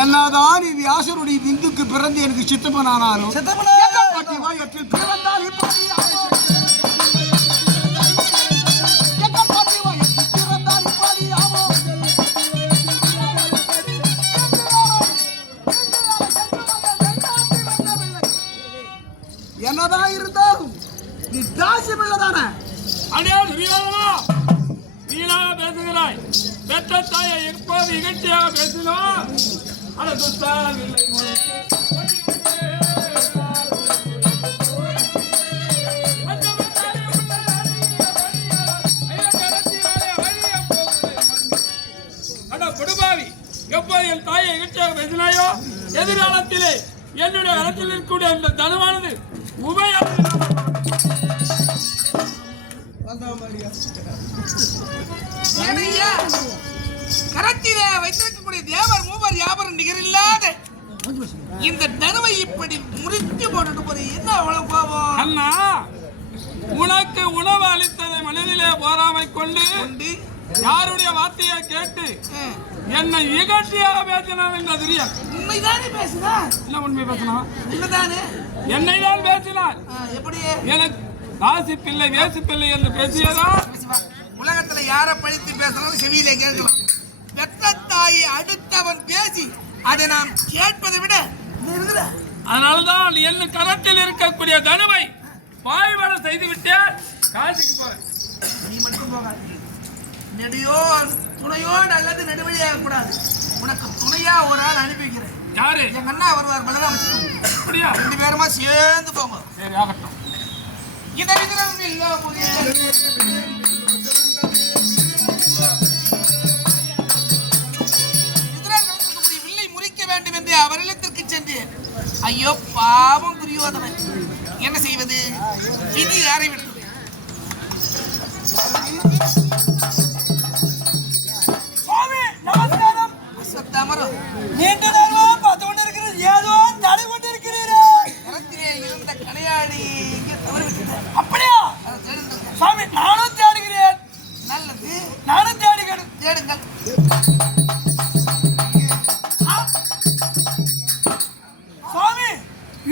என்னதான் இது வியாசருடைய விந்துக்கு பிறந்து எனக்கு சித்தப்பன் ஆனாலும் பட்டிவாயத்தில் பிறந்தால் இப்படி என்னதான் இருந்தாலும் நீ தாசி பிள்ளை தானே. அடியா துரியோதனா, வீணா பேசுகிறாய். பெற்ற தாயை எப்போது இகழ்ச்சியாக பேசினோம். அட துஷ்டா இல்லை கொடுபாவி, எப்போது என் தாயை இகழ்ச்சியாக பேசினாயோ எதிர்காலத்திலே என்னுடைய கரத்தில் இருக்கக்கூடிய அந்த தனமானது கரத்திலே வைத்திருக்கக்கூடிய தேவர் மூவர் யாவரும் நிகரில்லாத இந்த தனவை இப்படி முறித்து போட்டு போது என்ன அவ்வளவு கோபம்? அண்ணா, உனக்கு உணவு அளித்ததை மனதிலே போராமை கொண்டு யாருடைய வார்த்தையை கேட்டு என்னை இகழ்ச்சியாக பேசினான் என்ற துரியன். உண்மைதானே பேசினார்? என்ன உண்மை பேசினான்? உண்மைதானே. என்னை தான் பேசினார். எப்படி? எனக்கு ராசி பிள்ளை வேசி பிள்ளை என்று பேசியதா? உலகத்துல யார பழித்து பேசுறாலும் செவியிலே கேட்கலாம். பெற்ற தாயை அடுத்தவன் பேசி அதை நாம் கேட்பதை விட அதனால்தான் என் கரத்தில் இருக்கக்கூடிய தனுவை பாய்வட செய்து விட்டால் காசிக்கு போறேன். நீ மட்டும் போகாது, நெடியோ துணையோடு அல்லது நெடுவழியாக கூடாது. உனக்கு துணையா ஒரு ஆள் அனுப்பி வைக்கிறேன். யாரு? எங்க அண்ணா வருவார், பலராம. அப்படியா? 2 பேருமா சேர்ந்து போங்க. சரி, ஆகட்டும். இந்த விதம் இல்ல வில்லை முறிக்க வேண்டும் என்று அவரிடத்திற்கு சென்று, ஐயோ பாவம் துரியோதனன், என்ன செய்வது? விதி யாரை விட்டது? நமஸ்காரம். அசத்தாமரம் நீண்ட நேரமா பார்த்து கொண்டு இருக்கிறது, ஏதோ தடை கொண்டு இருக்கிறீரே. கரத்திலே இருந்த கனையாடி இங்கே தவறு விட்டது. அப்படியா? அதை தேடுங்கள். சாமி, நானும் தேடுகிறேன். நல்லது, நானும் தேடுகிறேன். தேடுங்கள். சுவாமி,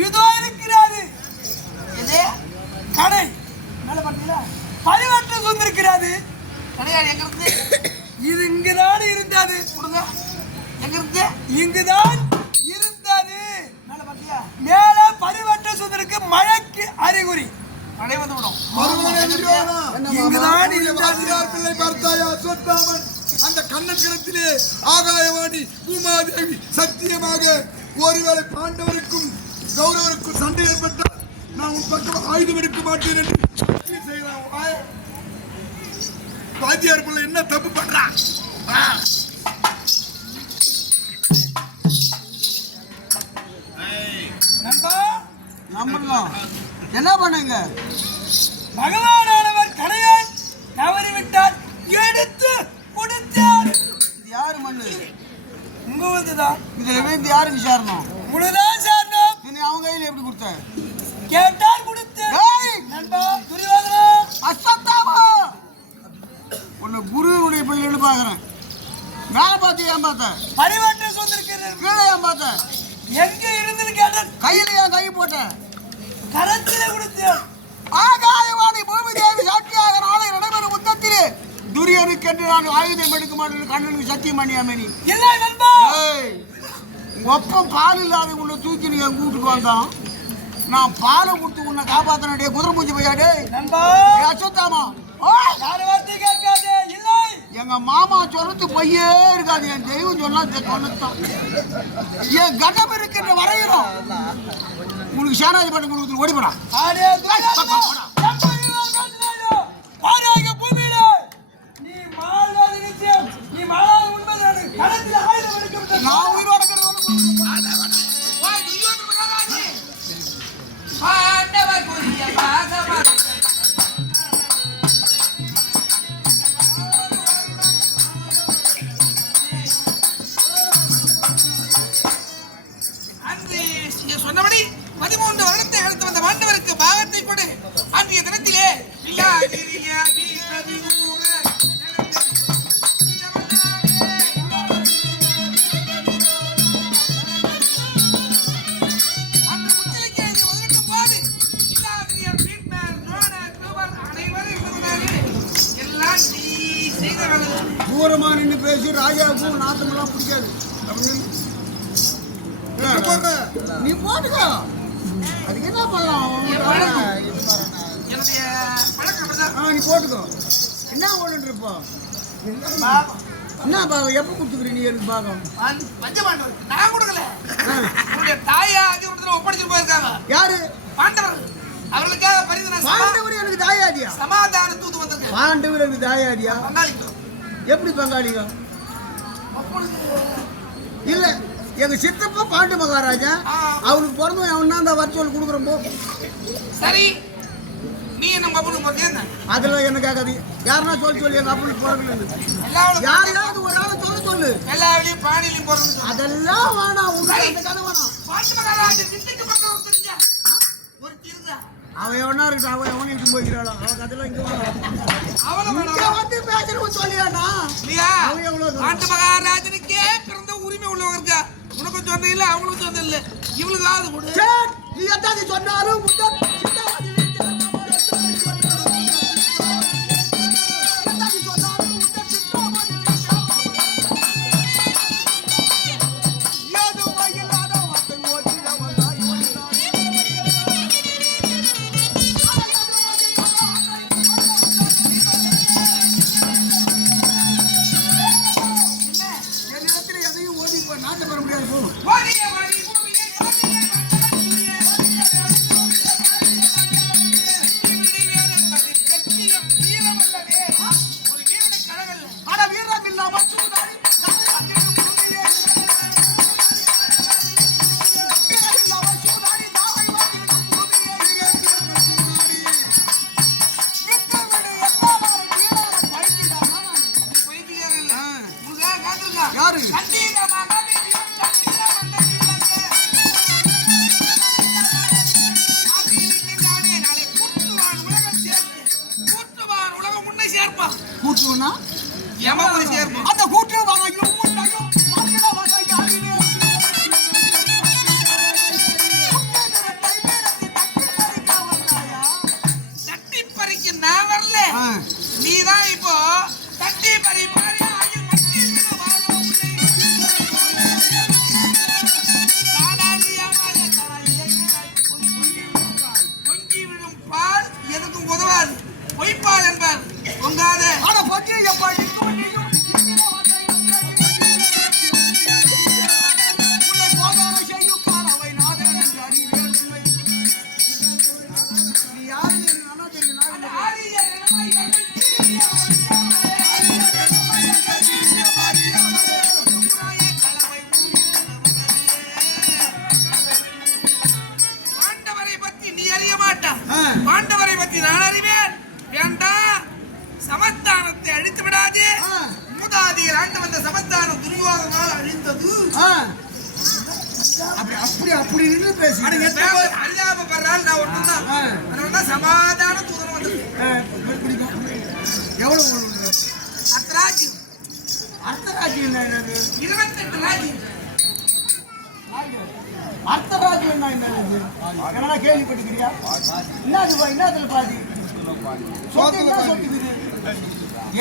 இதோ இருக்கிறாரு. எது? கடை மேல பார்த்தீங்களா? பரிவற்று சொந்திருக்கிறாரு. கனையாடி எங்க இருந்து? இது இங்குதான் இருந்தது. கொடுங்க. எங்க இருந்து? இங்குதான் இருந்தது. மேல பார்த்தியா? மேல பரிவற்று சொந்திருக்கு மழைக்கு அறிகுறி. மழை வந்து விடும். இங்குதான் வாத்தியார் பிள்ளை பார்த்தாயா சொத்தாமன்? அந்த கண்ணன் கரத்திலே ஆகாயவாணி பூமாதேவி சத்தியமாக ஒருவேளை பாண்டவருக்கும் கௌரவருக்கும் சண்டை ஏற்பட்டால் நான் உன் பக்கம் ஆயுதம் எடுக்க மாட்டேன் என்று சத்தியம் செய்யலாம். வாத்தியார் பிள்ளை என்ன தப்பு பண்றான்? நம்பலாம். என்ன பண்ணுங்க? பகவானவர் கடையான் தவறிவிட்டார், எடுத்து கொடுத்தார். இது யாரு மண்ணு? உங்க வந்துதான். இதுல இருந்து யாரு விசாரணம்? உங்களுதான் சார்ந்தோம். நீ அவங்க கையில எப்படி கொடுத்த? கேட்டால் கொடுத்தேன். ஏய்! நண்பா துரியோதனா, அசத்தாமா! உன்னை குருவனுடைய பிள்ளைன்னு பாக்குறேன். ஏன் பார்த்த? பரிமாற்றம் சொந்திருக்கிறது. கீழே ஏன் பார்த்த? எங்க இருந்துன்னு கேட்டேன். கையில ஏன் கை போட்ட? கரத்தில கொடுத்தேன். ஆகாயவாணி பூமி தேவி சாட்சியாக நாளை நடைபெறும் யுத்தத்திலே துரியனுக்கென்று நான் ஆயுதம் எடுக்க மாட்டேன் கண்ணனுக்கு சத்தியம் பண்ணியாமே நீ. இல்லை நண்பா. ஏய், உங்க ஒப்பம் பால் இல்லாத உன்னை தூக்கி நீ என் வீட்டுக்கு வந்தான். நான் பாலை கொடுத்து உன்னை காப்பாத்தினே குதிரை பூச்சி பையாடே நண்பா. அச்சோத்தாமா யார் வார்த்தை கேட்காதே. இல்லை. எங்க மாமா சொல்றது பொய்யே இருக்காது. என் தெய்வம் சொன்னா சொன்னதான். என் கண்டம் இருக்கின்ற வரையிலும் உங்களுக்கு சேனாதி பட்டம் கொடுத்து ஓடிப்படா. ஆடே துரியனா. பாராக பூமியிலே நீ மாளாத நிச்சயம். நீ மாளாத உண்மைதானே. கரத்தில ஆயுதம் எடுக்க நான் உயிரோட இருக்கிறது சொன்னபடி 13 வருடத்தை எடுத்து வந்த மாண்டவருக்கு பாகத்தை கொடு. அன்றைய தினத்திலே தூரமா நின்று பேசி ராஜாவுக்கும் நாத்தமெல்லாம் பிடிக்காது. நீ போட்டுக்கோ. அதுக்கு என்ன பண்ணலாம்? நீ போட்டுக்கோ. என்ன ஓடுன்னு இருப்போம்? என்ன பாகம் எப்ப கொடுத்துக்கிறீ நீ எனக்கு பாகம்? நான் கொடுக்கல. தாயா ஒப்படைச்சு போயிருக்காங்க. யாரு? பாண்டவர். அவர்களுக்காக பரிந்து பாண்டவர் எனக்கு தாயாதியா? சமாதான தூது வந்திருக்கேன். பாண்டவர் எனக்கு தாயாதியா? பங்காளிக்கும். எப்படி பங்காளிங்க? இல்ல எங்க சித்தப்பா பாண்டு மகாராஜா. அவனுக்கு பிறந்தவன் அவன் தான் வர சொல்லி கொடுக்குறோம். சரி, நீ நம்ம அப்பனுக்கு போறீங்க. அதெல்லாம் என்ன கேட்காது. யாருன்னா சொல்லி எங்க அப்பனுக்கு போறது. யாரையாவது ஒரு ஆளை சொல்லு. எல்லா வழியும் பாணியிலையும் போறது. அதெல்லாம் வேணாம். உங்களுக்கு அந்த கதை வேணாம். பாண்டு மகாராஜா திட்டுக்கு பக்கம் தெரிஞ்சா ஒரு தீர்ந்தா அவன் எவனா இருக்கு. அவன் எவனையும் இட்டு போய்க்கிறாளோ அவன் அதெல்லாம் இங்க வந்து பேசுறவன் சொல்லியானா அவன் எவ்வளவு பாண்டு மகாராஜனுக்கே பிறந்த உரிமை உள்ளவங்க இருக்கா. உனக்கும் சொந்த இல்ல, அவங்களுக்கும் சொந்த இல்ல. இவளுக்காவது கொடு. நீ எதாவது சொன்னாலும் அந்த கூட்டு தட்டி பறிக்க நான் வரல. நீதான் இப்போ தட்டி பறி கொஞ்சி விழும் பால் எதுக்கும் உதவாது. பொய்ப்பால் என்பார். பொங்காத பாண்டவரை பற்றி நான் அறிவேன். வேண்டாம், சமஸ்தானத்தை அழித்து விடாதே. மூதாதியர் ஆண்டு வந்த சமஸ்தானம் துரியோதனால் அழிந்தது. அப்படி நின்று பேசி அரிதாபப்படுறாள். நான் ஒண்ணுதான் சமாதான தூதம் வந்தது. எவ்வளவு அர்த்தராஜ்யம். அர்த்தராஜ்யம் என்னது? 28 ராஜ்யம். அர்த்தராஜ்யம் என்னது? என்னடா கேள்விப்பட்டிருக்கிறியா? என்னதுல பாதி? சொத்து என்ன சொத்துக்குது?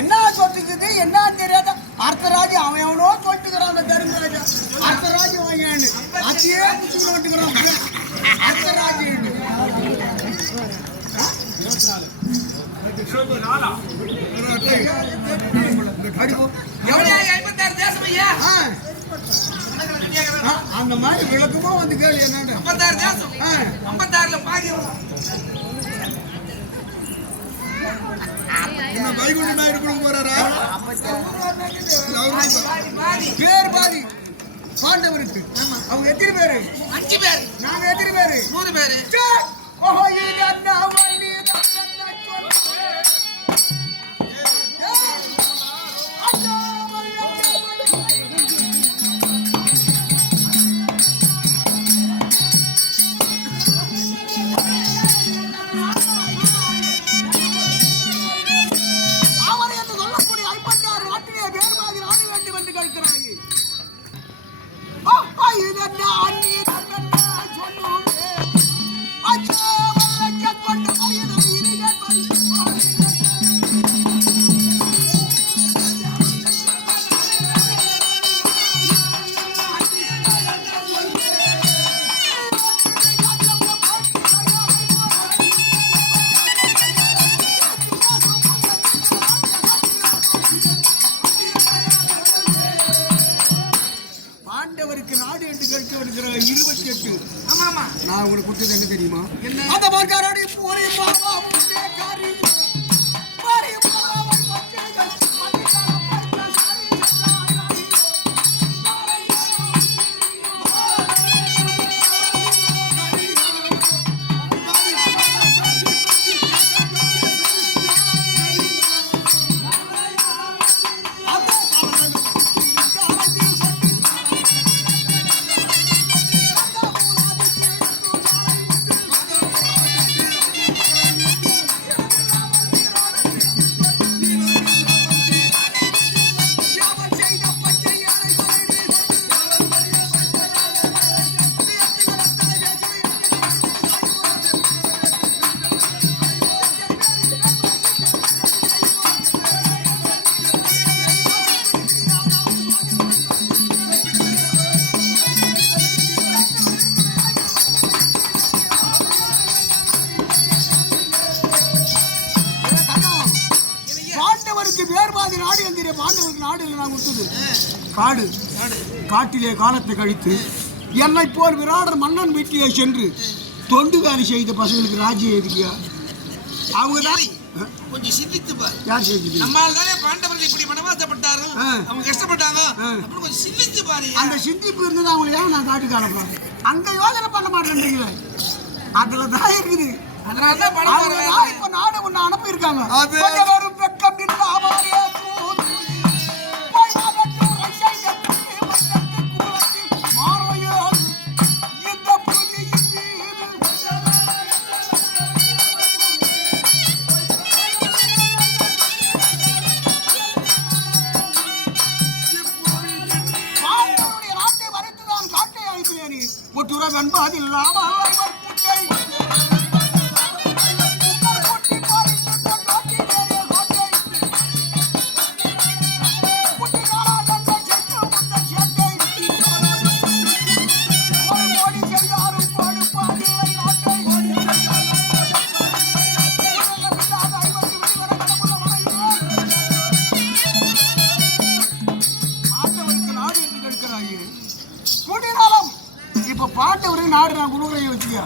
என்ன சொத்துக்குது என்னன்னு தெரியாத அர்த்தராஜ்யம் அவன் எவனோ சொல்லிட்டுக்கிறான். அந்த தர்மராஜா அர்த்தராஜ்யம் வாங்கியாண்டு அதையே சொல்லிட்டுக்கிறான். அர்த்தராஜ்யம் எவ்வளவு 56 தேசம் ஐயா? அந்த மாதிரி விளக்கமா வந்து கேள்வி என்ன 56 தேசம். 56ல பாதி எவ்வளவு? என்ன வைகுண்ட நாயுடு கொடுக்க போறாரா? பாதி. பேர் பாதி பாண்டவருக்கு. அவங்க எத்தனை பேரு? 5 பேர். நாங்க எத்தனை பேரு? 100 பேர். ஓஹோ இது அண்ணா வண்டி அவர் என்று சொல்லக்கூடிய 56 நாட்டிலே வேறு மாதிரி ஆட வேண்டும் என்று கேட்கிறாய். இது என்ன அண்ணி தன்னண்ணா சொல்லுவே அச்சோ வல்லக்க கொண்ட மரியாதை இனிய பாண்டவருக்கு நாடு என்று கேட்க வருகிற 28. ஆமா ஆமா. நான் உங்களுக்கு கொடுத்தது என்ன தெரியுமா? என்ன? அந்த மகாராணி பூரி பாபா முன்னே காரி மாரி பாவன் பச்சைகள் மதிக்கான பச்சை சாரி சந்தாரி பாண்டவருக்கு வேறுபாதி நாடு என்கிற பாண்டவருக்கு நாடு இல்லை நான் கொடுத்தது காடு. காட்டிலே காலத்தை கழித்து என்னை போல் விராடர் மன்னன் வீட்டிலே சென்று தொண்டுகாரி செய்த பசங்களுக்கு ராஜ்யம் எதுக்கியா? அவங்க தான் கொஞ்சம் சிந்தித்து பாரு. யார் செஞ்சது? நம்மால் தானே பாண்டவர்கள் இப்படி மனவாசப்பட்டாரு. அவங்க கஷ்டப்பட்டாங்க. அப்புறம் கொஞ்சம் சிந்தித்து பாரு. அந்த சிந்திப்பு இருந்தது அவங்களை ஏன் நான் காட்டுக்கு அனுப்புறேன்? அங்க யோசனை பண்ண மாட்டேன்றீங்களே, அதுல தான் இருக்குது. அதனால தான் பணம் அவங்கதான் இப்ப நாடு ஒண்ணு அனுப்பியிருக்காங்க. அது- கொஞ்சம் வரும் வெட்கம் இல்லாமலே தூது. போய்வாகட்டும் ரஷையத்துக்கு மன்னனுக்கு கூறத்தில் மாறுவையோடு இந்த புலியின் மீது. பாண்டவருடைய நாட்டை வரைத்துதான் காட்டை அனுப்பினேன். ஒட்டுற வெண்பாதில்லாமல் அவர் புட்டை பாண்டவருக்கு நாடு நான் கொடுக்குறேன் வச்சுக்க.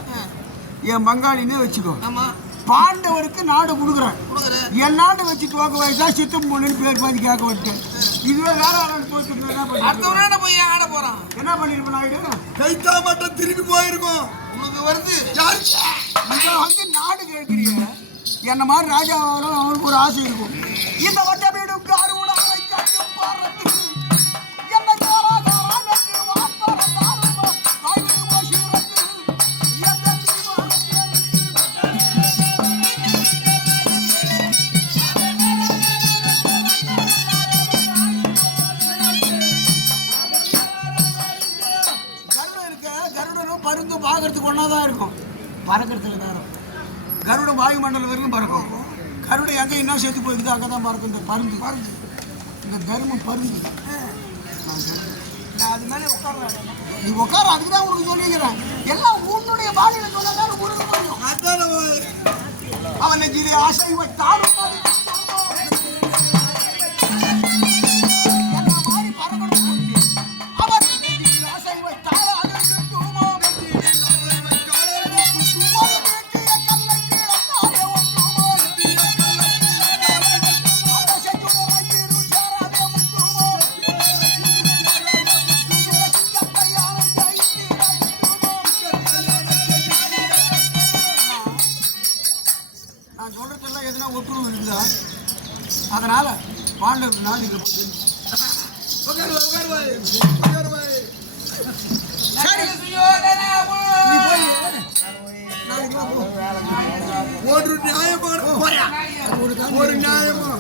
என் பங்காளினே வச்சுக்கோ. ஆமா பாண்டவருக்கு நாடு கொடுக்குறேன். கொடுக்குறேன். என் நாட்டை வச்சுட்டு வாங்க வயசா சித்தம் பொண்ணுன்னு பேர் பாதி கேட்க விட்டேன். இதுவே வேற ஆளான்னு போட்டு என்ன பண்ணி அடுத்தவனோட போய் ஆட போறான். என்ன பண்ணிருப்பேன் நாயுடு? கைத்தா மட்டும் திரும்பி போயிருக்கோம். உனக்கு வருது. இதை வந்து நாடு கேட்கிறீங்க. என்ன மாதிரி ராஜா வரும், அவனுக்கு ஒரு ஆசை இருக்கும். இந்த வட்ட வீடும் காரோட அரை கட்டு பாரத்துக்கு என்னை போராதாரா நட்டு வாப்பரதாரமா காய்கறி மோசிரத்து எந்த தீவான பறக்கிறதுல நேரம். கருடம் வாயு மண்டலம் வரைக்கும் பறக்கும். கருடம் எங்கே என்ன சேர்த்து போயிருக்குது அங்கே தான் பறக்கும். இந்த பருந்து இந்த தர்மம் பருந்து. நான் அது மேலே உட்கார்றேன். நீ உட்கார, அதுக்கு தான் உனக்கு சொல்லிக்கிறேன். எல்லாம் உன்னுடைய பாலியில சொன்னதால உனக்கு முடியும். அவன் நெஞ்சிலே ஆசை வைத்தாலும் நான் சொல்றதெல்லாம் எதுனா ஒற்றுமை இருக்குதா? அதனால பாண்டவர் நான் இங்க ஒரு நியாயமான ஒரு நியாயமா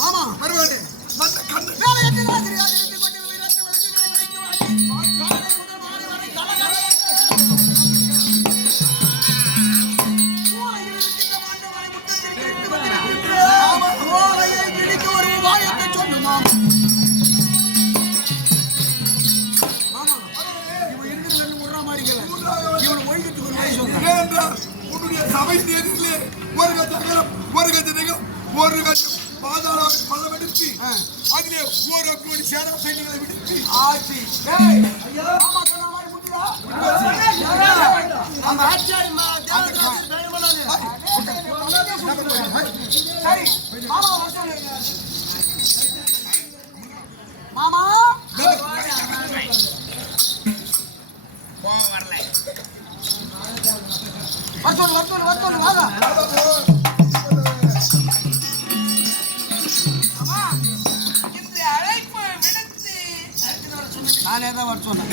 மாமா பரவாயில்ல வந்த கண்ணு வேலை என்ன தெரியாது. உன்னுடைய சபை நேரிலே ஒரு கட்டம் ஒரு கட்டம் ஒரு கட்டம் பாதாள பள்ளம் எடுத்து அதிலே ஒரு கோடி சேனம் சைனிகளை விடுத்து ஆச்சி டேய் ஐயா மாமா சொன்ன மாதிரி புரியுதா? அந்த ஆச்சாரி சரி மாமா மாமா வரத்தோடு வாங்க. இந்த அழைப்பு விடுத்து நானே தான் வர சொன்னேன்.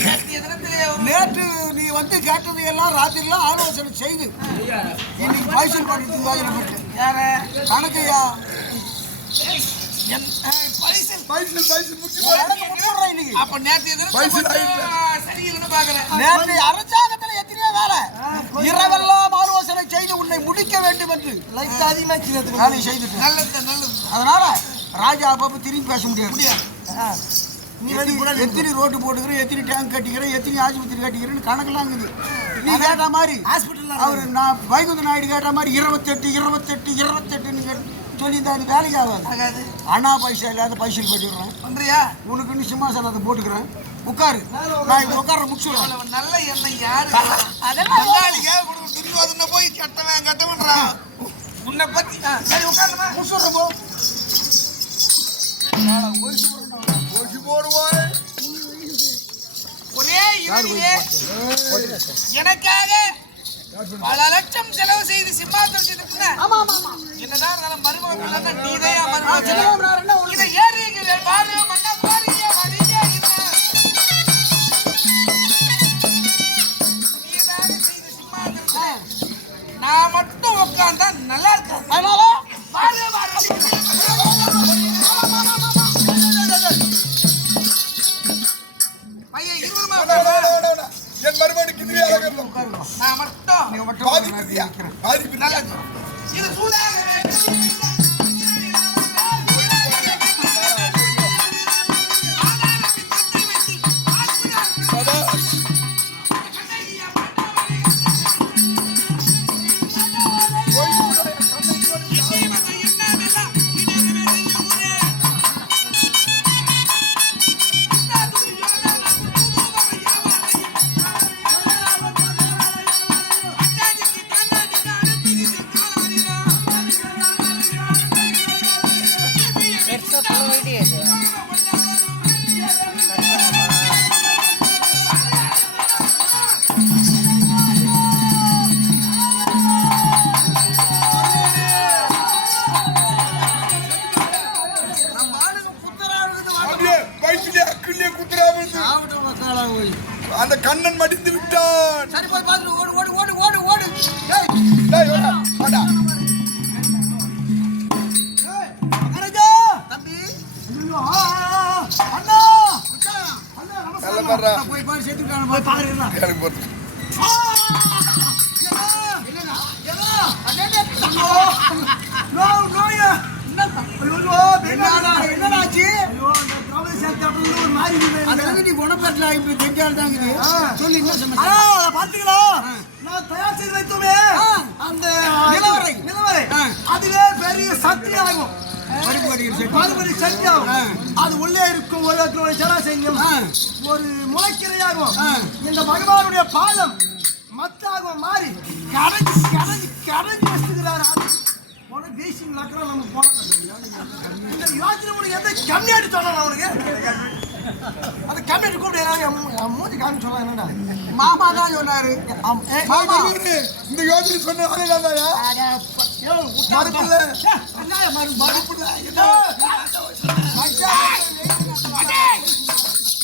நேற்று நீ வந்து கேட்டது எல்லாம் ராத்திரிலாம் ஆலோசனை செய்து இன்னைக்கு பைசல் பண்ணிட்டு கணக்கையா அப்ப நேற்று சரியில்லைன்னு பாக்குறேன். நேற்று அரசாங்கத்தில் எத்தனையோ வேலை இரவெல்லாம் ஆலோசனை செய்து உன்னை முடிக்க வேண்டும் என்று வேலை செய்துட்டு நல்லது அதனால ராஜா அப்பப்ப திரும்பி பேச முடியாது. எத்தனை ரோட்டு போட்டுக்கிறேன், எத்தனை டேங்க் கட்டிக்கிறேன், எத்தனை ஆஸ்பத்திரி கட்டிக்கிறேன்னு கணக்கெல்லாம் இருக்குது. நீ கேட்ட மாதிரி அவரு நான் வைகுந்த நாயுடு கேட்ட மாதிரி 28 சொல்லியிருந்தா அது வேலைக்கு ஆகாது. அண்ணா பைசா இல்லாத பைசல் கட்டிடுறேன் பண்றியா? உனக்குன்னு சிம்மாசனத்தை போட்டுக்கிறேன். உட்காரு, நான் இப்போ உட்கார முடிச்சுடுறேன். நல்ல எண்ணெய் யாரு அதெல்லாம் திருவாதின போய் கட்டவன்றான் உன்னை பத்தி. சரி உட்காருமா முடிச்சுடுறேன் போ. ஒரே இரவிலே எனக்காக பல லட்சம் செலவு செய்து சிம்மாசனத்துக்கு என்னதான் மருமகன் நீதையா மருமகன் இதை ஏறி பாரு மண்ணா பாரு நான் மட்டும் உட்கார்ந்தா நல்லா இருக்கும். என் மறுபடிக்கு நான் மட்டும் நல்லது. இது சூடாக அந்த கண்ணன் மடிந்து விட்டான். சரி போய் பாத்து ஓடு ஓடு ஓடு ஓடு ஓடு. டேய் ஓடா வாடா. மகாராஜா தம்பி. அண்ணா நல்ல பர்றா. போய் பாரு செத்துட்டானே போய் பாருடா. எனக்கு போடு. நோயா என்னடாச்சு ஐயோ அந்த திரௌபதி சேர்த்து ஒரு மாதிரி அதெல்லாம் நீ குணப்பேட்டில் ஆகி தெரிஞ்சால் தான் சொல்லி என்ன சமஸ்யா பாத்தீங்களா நான் தயார் செய்து வைத்தோமே அந்த நிலவரை அதுவே பெரிய சக்தி ஆகும் மறுபடி சக்தி ஆகும் அது உள்ளே இருக்கும் ஒரு ஜலாசயம் ஒரு முளைக்கிரையாகும் இந்த பகவானுடைய பாதம் மத்தாகும் மாறி கரைஞ்சி கரைஞ்சி கரைஞ்சி வச்சுக்கிறாரு அது பேசிங் லக்கரம் நம்ம போனோம் இந்த யோசனை உனக்கு எந்த கம்மியாடி சொன்னான் அவனுக்கு அந்த கம்மியாடி கூப்பிட்டு மூஞ்சி காமி சொல்லலாம் என்னடா மாமா தான் சொன்னாரு மாமா இந்த யோசனை சொன்ன மறுப்புல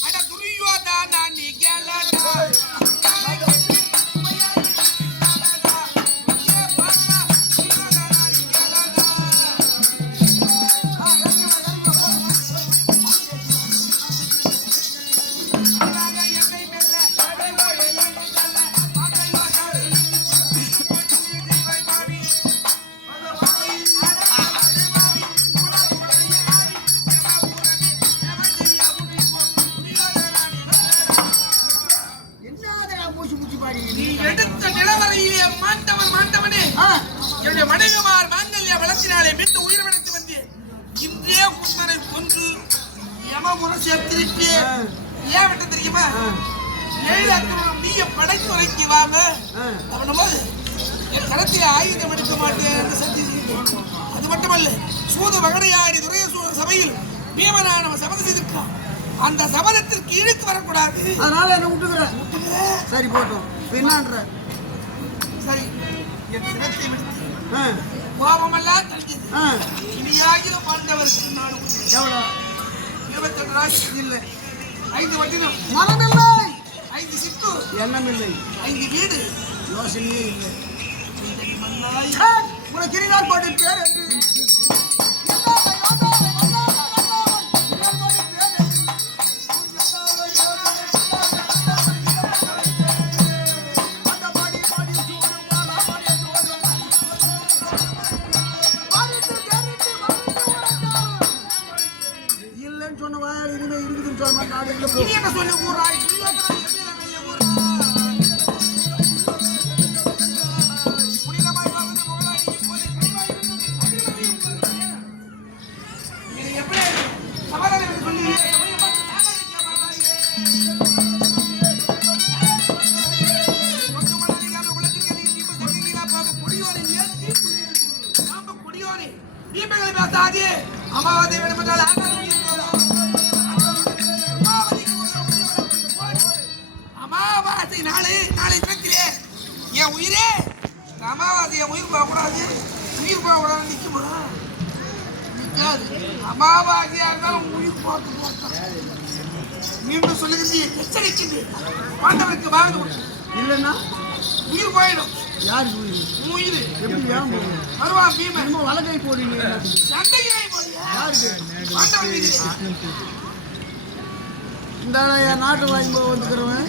அட துரியோதனா நீ கேளடா நீ எடுத்த நிலவரையிலே மாண்டவனே என்னுடைய மனைவிமார் மாங்கல்ய வளர்ச்சினாலே மீட்டு உயிர் வளர்த்து வந்தேன் இன்றே குந்தனை கொன்று யமபுர சேர்த்திருக்கே ஏன் விட்டு தெரியுமா 7 அக்ரமம் நீய படைத்து உரைக்கி வாங்க அவனமோது என் களத்தில் ஆயுதம் எடுக்க மாட்டேன் என்று சத்தி செய்தேன். அது மட்டுமல்ல சூது வகடையாடி துறைய சபையில் பீமனானவன் சபதம் செய்திருக்கான். அந்த சபதத்திற்கு இழுக்கு வரக்கூடாது. அதனால என்ன விட்டுக்கிறேன். சரி போட்டோம் பின்னான்ற சரி என் சிரத்தை விடுத்து கோபமெல்லாம் தள்ளியது. இனியாகிலும் பாண்டவருக்கு நான் எவ்வளோ 22 ராசி இல்லை 5 வட்டினம் மனமில்லை 5 சிட்டு எண்ணமில்லை 5 வீடு யோசனையே இல்லை. மன்னாய் உனக்கு கிரிநாள் பாட்டு பேர் இல்லைன்னு சொன்னவா இனிமே இருக்குதுன்னு சொல்ல மாட்டாங்க. நீ என்ன சொல்லி ஊராய் அமாவாசை நாளை தினத்திலே என் உயிரே அமாவாசையை உயிர் போகக்கூடாது உயிர் போகக்கூடாது நிற்குமா நிற்காது. அமாவாசையா இருந்தாலும் உயிர் போட்டு மீண்டும் சொல்லுகிறது எச்சரிக்கிறது பாண்டவருக்கு வாழ்ந்து இல்லைன்னா உயிர் போயிடும். யாருக்கு உயிர் எப்படி ஏன் போகணும்? வருவான் பீமன் என்னமோ வலகை போடுங்க. சண்டைக்கு போறியா யாருக்கு பாண்டவன் வீதியிலே. இந்த என் நாட்டு வாங்கி போக வந்துக்கிறவன்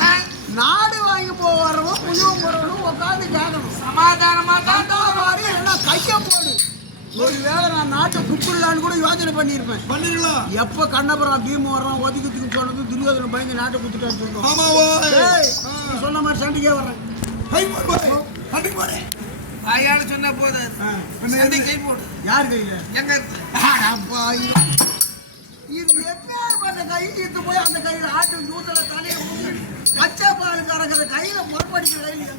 நான் நாடு வாங்கி போக வரவன் புண்ணியம் போறவனும் உட்காந்து கேட்கணும். சமாதானமா தான் மாதிரி எல்லாம் கைய போடு. ஒரு வேளை நான் நாட்டை குப்பிடலான்னு கூட யோசனை பண்ணியிருப்பேன். பண்ணிருக்கலாம். எப்ப கண்ணபுரம் பீம வர்றான் ஒதுக்கிட்டு சொன்னது துரியோதனை பயந்து நாட்டை குத்துட்டான்னு சொல்லுவோம். ஆமாவா நீ சொன்ன மாதிரி சண்டைக்கே வர்றேன். வாயால சொன்னா போதாது சண்டை கை போடு. யார் கையில எங்க இருக்கு இது எப்பேற்பட்ட கை இட்டு போய் அந்த கையில ஆட்டு ஜூத்துல தலையை ஊற்றி பச்சை பால் கறக்கிற கையில பொறுப்படிக்கிற கையில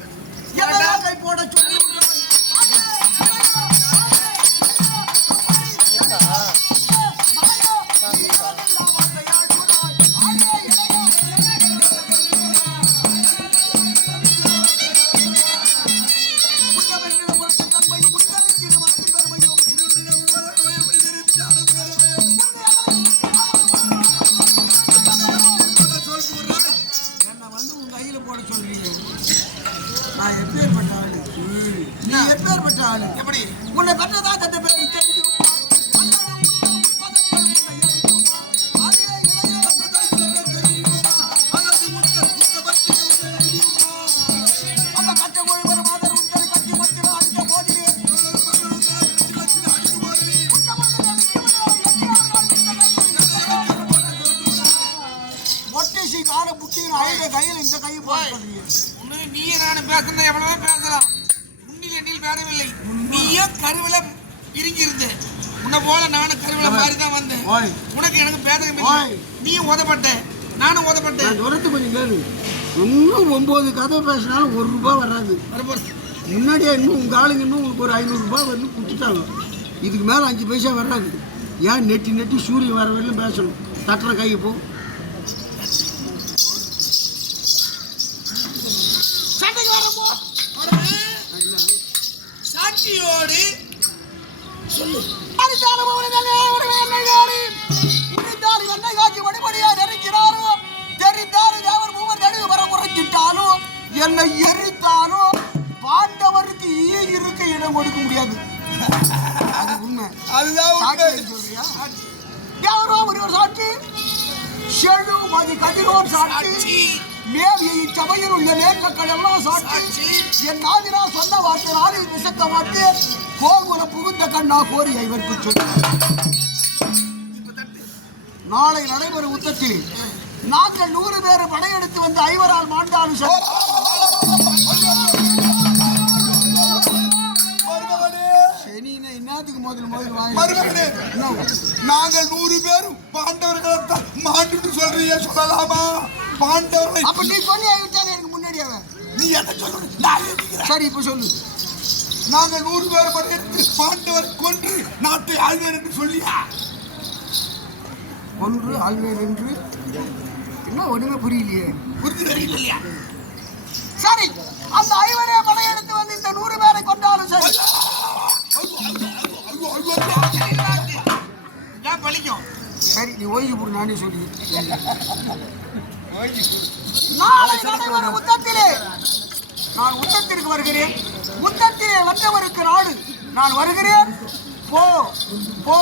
எவ்வளவு கை போட சொல்லி எப்படி உன்னை பெற்றதா தட்ட பேர் உன்னை நீயே நானும் பேசுறேன், எவ்வளவோ பேசலாம். உன்னில் எண்ணில் பேசவில்லை. நீயும் கருவில இருங்கிருந்த. உன்னை போல நானும் கருவில மாதிரி தான் வந்தேன். உனக்கு எனக்கு பேதகம் இல்லை. நீயும் உதப்பட்ட, நானும் உதப்பட்டேன். உரத்து கொஞ்சம் கேளு. இன்னும் 9 கதை பேசினாலும் ₹1 வராது. முன்னாடியே இன்னும் உங்கள் ஆளுங்க இன்னும் உங்களுக்கு ஒரு ₹500 வந்து கொடுத்துட்டாங்க. இதுக்கு மேலே 5 பைசா வராது. ஏன் நெட்டி நெட்டி சூரியன் வர வரையிலும் பேசணும். தட்டுற கையை போ. சண்டைக்கு வரப்போ சாட்சியோடு சொல்லு. என்னை எரித்தாலும் பாண்டவருக்கு இருக்க இடம் கொடுக்க முடியாது. அது உண்மை. அதுதான் சொல்றியா? யாரோ ஒருவர் சாட்சி, செழுமதி கதிரோன் சாட்சி, மேவியை சபையில் உள்ள மேற்கக்கள் எல்லாம் சாட்சி, என் நாதிரா சொந்த வார்த்தை நாளில் விசத்த வார்த்தை கோகுல புகுந்த கண்ணா கோரி இவருக்கு சொன்னார். நாளை நடைபெறும் யுத்தத்தில் நாங்கள் 100 பேர் படையெடுத்து வந்து ஐவரால் மாண்டாலும் சரி. என்னத்துக்கு முதல் நாங்கள் 100 பேரும் பாண்டவர்களை மாண்டு சொல்றீங்க, சொல்லலாமா? பாண்டவர்களை அப்ப நீ சொல்லி ஆகிட்டானே எனக்கு முன்னாடியாவே. நீ என்ன சொல்லு? சரி இப்ப சொல்லு. நாங்கள் 100 பேர் படையெடுத்து பாண்டவர் கொன்று நாட்டை ஆழ்வேன் என்று சொல்லியா? ஒன்று ஆழ்வேன் என்று என்ன ஒண்ணுமே புரியலையே. புரிஞ்சு வரீங்களா? சரி, அந்த ஐவரே படையெடுத்து வந்து இந்த 100 பேரை கொண்டாலும் சரி. பழிக்கும். சரி நீ ஓய்வு போடு, நானே சொல்லி. நாளை நடைபெறும் யுத்தத்திலே நான் யுத்தத்திற்கு வருகிறேன். யுத்தத்திலே வந்தவருக்கு நாடு நான் வருகிறேன். போ போ.